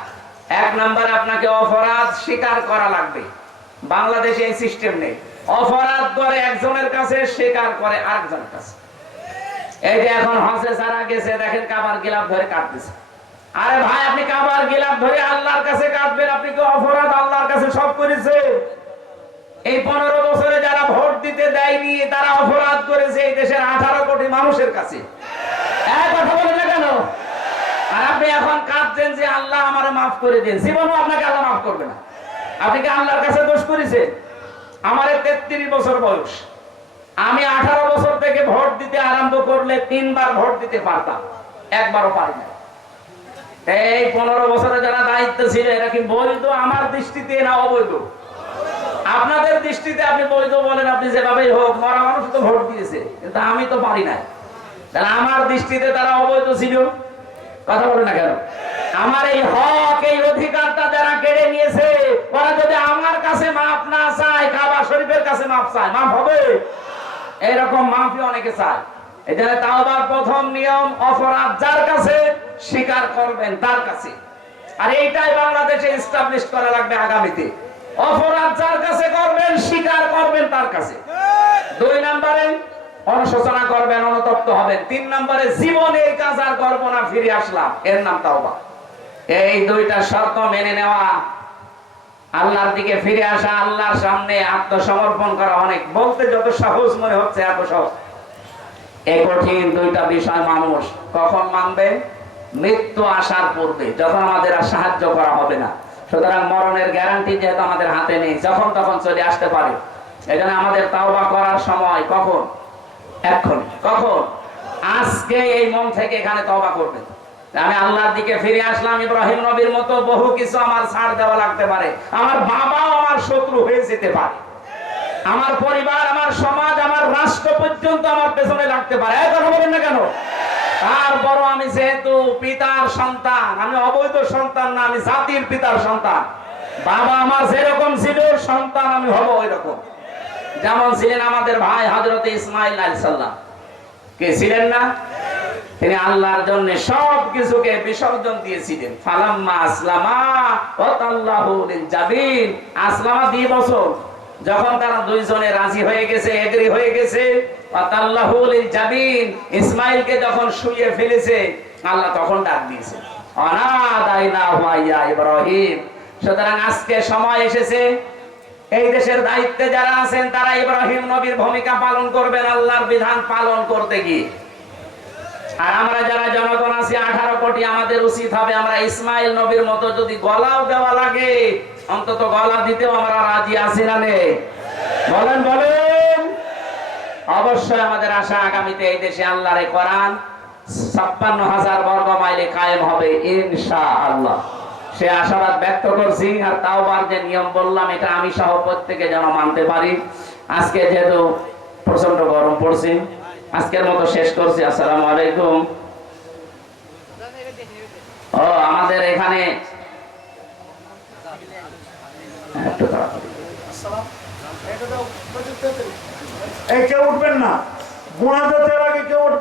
এক নম্বরে আপনাকে অপরাধ স্বীকার করা লাগবে। বাংলাদেশে এই সিস্টেম নেই। অপরাধ করে একজনের কাছে, স্বীকার করে আরেকজনের কাছে। এই যে এখন হজে যারা গেছে, দেখেন কাবার গিলাফ ধরে কাটতেছে। আরে ভাই, আপনি কাবার গিলাফ ধরে আল্লাহর কাছে কাটবেন? আপনি কি অপরাধ আল্লাহর কাছে সব করেছে? এই 15 বছরে যারা ভোট দিতে দেয়নি, তারা অপরাধ করেছে এই দেশের 18 কোটি মানুষের কাছে। এক কথা বলেন না কেন? আর আপনি এখন কাঁদছেন যে আল্লাহ আমারে মাফ করে দিন। জীবনও আপনাকে আল্লাহ মাফ করবে না। আপনি কি আল্লাহর কাছে দোষ করেছেন? আমার 33 বছর বয়স। আমি 18 বছর থেকে ভোট দিতে আরম্ভ করলে 3 বার ভোট দিতে পারতাম, একবারও পারি না। এই 15 বছরে যারা দায়িত্ব ছিল এরা কি বৈধ আমার দৃষ্টিতে না অবৈধ? আপনাদের দৃষ্টিতে আপনি বৈধ বলেন, আপনি যেভাবেই হোক, মরা মানুষ তো ভোট দিয়েছে, কিন্তু আমি তো পারি না। তাহলে আমার দৃষ্টিতে তারা অবৈধ ছিল। কথা বলে না কেন? আমার এই হক, এই অধিকারটা যারা কেড়ে নিয়েছে, ওরা যদি আমার কাছে মাপ না চায়, কাবা শরীফের কাছে মাপ চায়, মাপ হবে? এরকম মাফি অনেকে চায়। এই জন্য তাওবার প্রথম নিয়ম, অপরাধ যার কাছে স্বীকার করবেন তার কাছে। আর এইটাই বাংলাদেশে এস্টাবলিশ করা লাগবে আগামীতে। অপরাধ যার কাছে করবেন, স্বীকার করবেন তার কাছে। 2 নম্বরে অনুশোচনা করবেন, অনুতপ্ত হবেন। 3 নম্বরে জীবনে এই কাজ আর করব না, ফিরে আসলাম, এর নাম তাওবা। এই 2টা শর্ত মেনে নেওয়া, আল্লাহর দিকে ফিরে আসা, আল্লাহর সামনে আত্মসমর্পণ করা, অনেক বলতে যত সহজ মনে হচ্ছে এত সহজ। এই কঠিন 2টা বিষয় মানুষ কখন মানবে? মৃত্যু আসার পূর্বে, যখন আমাদের আর সাহায্য করা হবে না। সুতরাং মরণের গ্যারান্টি যেহেতু আমাদের হাতে নেই, যখন তখন চলে আসতে পারে। এখানে আমাদের তাওবা করার সময় কখন? এখন। কখন? আজকে এই মন থেকে এখানে তওবা করবেন। আমি আল্লাহর দিকে ফিরে আসলাম, ইব্রাহিম নবীর মতো বহু কিছু আমার ছাড় দেওয়া লাগতে পারে, আমার বাবাও আমার শত্রু হয়ে যেতে পারে, আমার পরিবার, আমার সমাজ, আমার রাষ্ট্র পর্যন্ত আমার পেছনে লাগতে পারে। কথা বলেন না কেন? তারপর আমি যেহেতু পিতার সন্তান, আমি অবৈধ সন্তান না, আমি জাতির পিতার সন্তান। বাবা আমার যেরকম ছিল, সন্তান আমি হব ওই রকম। যেমন ছিলেন আমাদের ভাই হযরত ইসমাঈল আলাইহিস সালাম। কে ছিলেন না? তিনি আল্লাহর জন্য সব কিছুকে বিসর্জন দিয়েছিলেন। ফালাম্মা আসলামা ওয়া তাল্লাহু লিল জাবিন, আসলামা 2 বছর যখন তারা দুইজনে রাজি হয়ে গেছে, এগ্রি হয়ে গেছে, ওয়া তাল্লাহু লিল জাবিন, ইসমাঈলকে যখন শুইয়ে ফেলেছে, আল্লাহ তখন ডাক দিয়েছে, অনাদাইনাহু ইয়া ইব্রাহিম। সুতরাং আজকে সময় এসেছে, এই দেশের দায়িত্বে যারা আছেন তারা ইব্রাহিম নবীর ভূমিকা পালন করবেন, আল্লাহর বিধান পালন করতে গিয়ে। আর আমরা যারা জনগণ আছি 18 কোটি, আমাদের উচিত হবে আমরা ইসমাঈল নবীর মতো যদি গলাও দেওয়া লাগে, অন্তত গলা দিতেও আমরা রাজি আছি না নেই? বলেন বলেন। অবশ্যই আমাদের আশা আগামীতে এই দেশে আল্লাহর কোরআন 56,000 বর্গ মাইলে কায়েম হবে ইনশাআল্লাহ। সে আশাবাদ ব্যক্ত করছি। আর তাওবার যে নিয়ম বললাম, এটা আমি সহ প্রত্যেকে যেন মানতে পারি। আজকে যেহেতু প্রচন্ড গরম পড়ছে, আজকের মতো শেষ করছি। আসসালামু আলাইকুম। ও আমাদের এখানে এই কেউ উঠবেন না, মোনাজাতের আগে কেউ উঠবেন।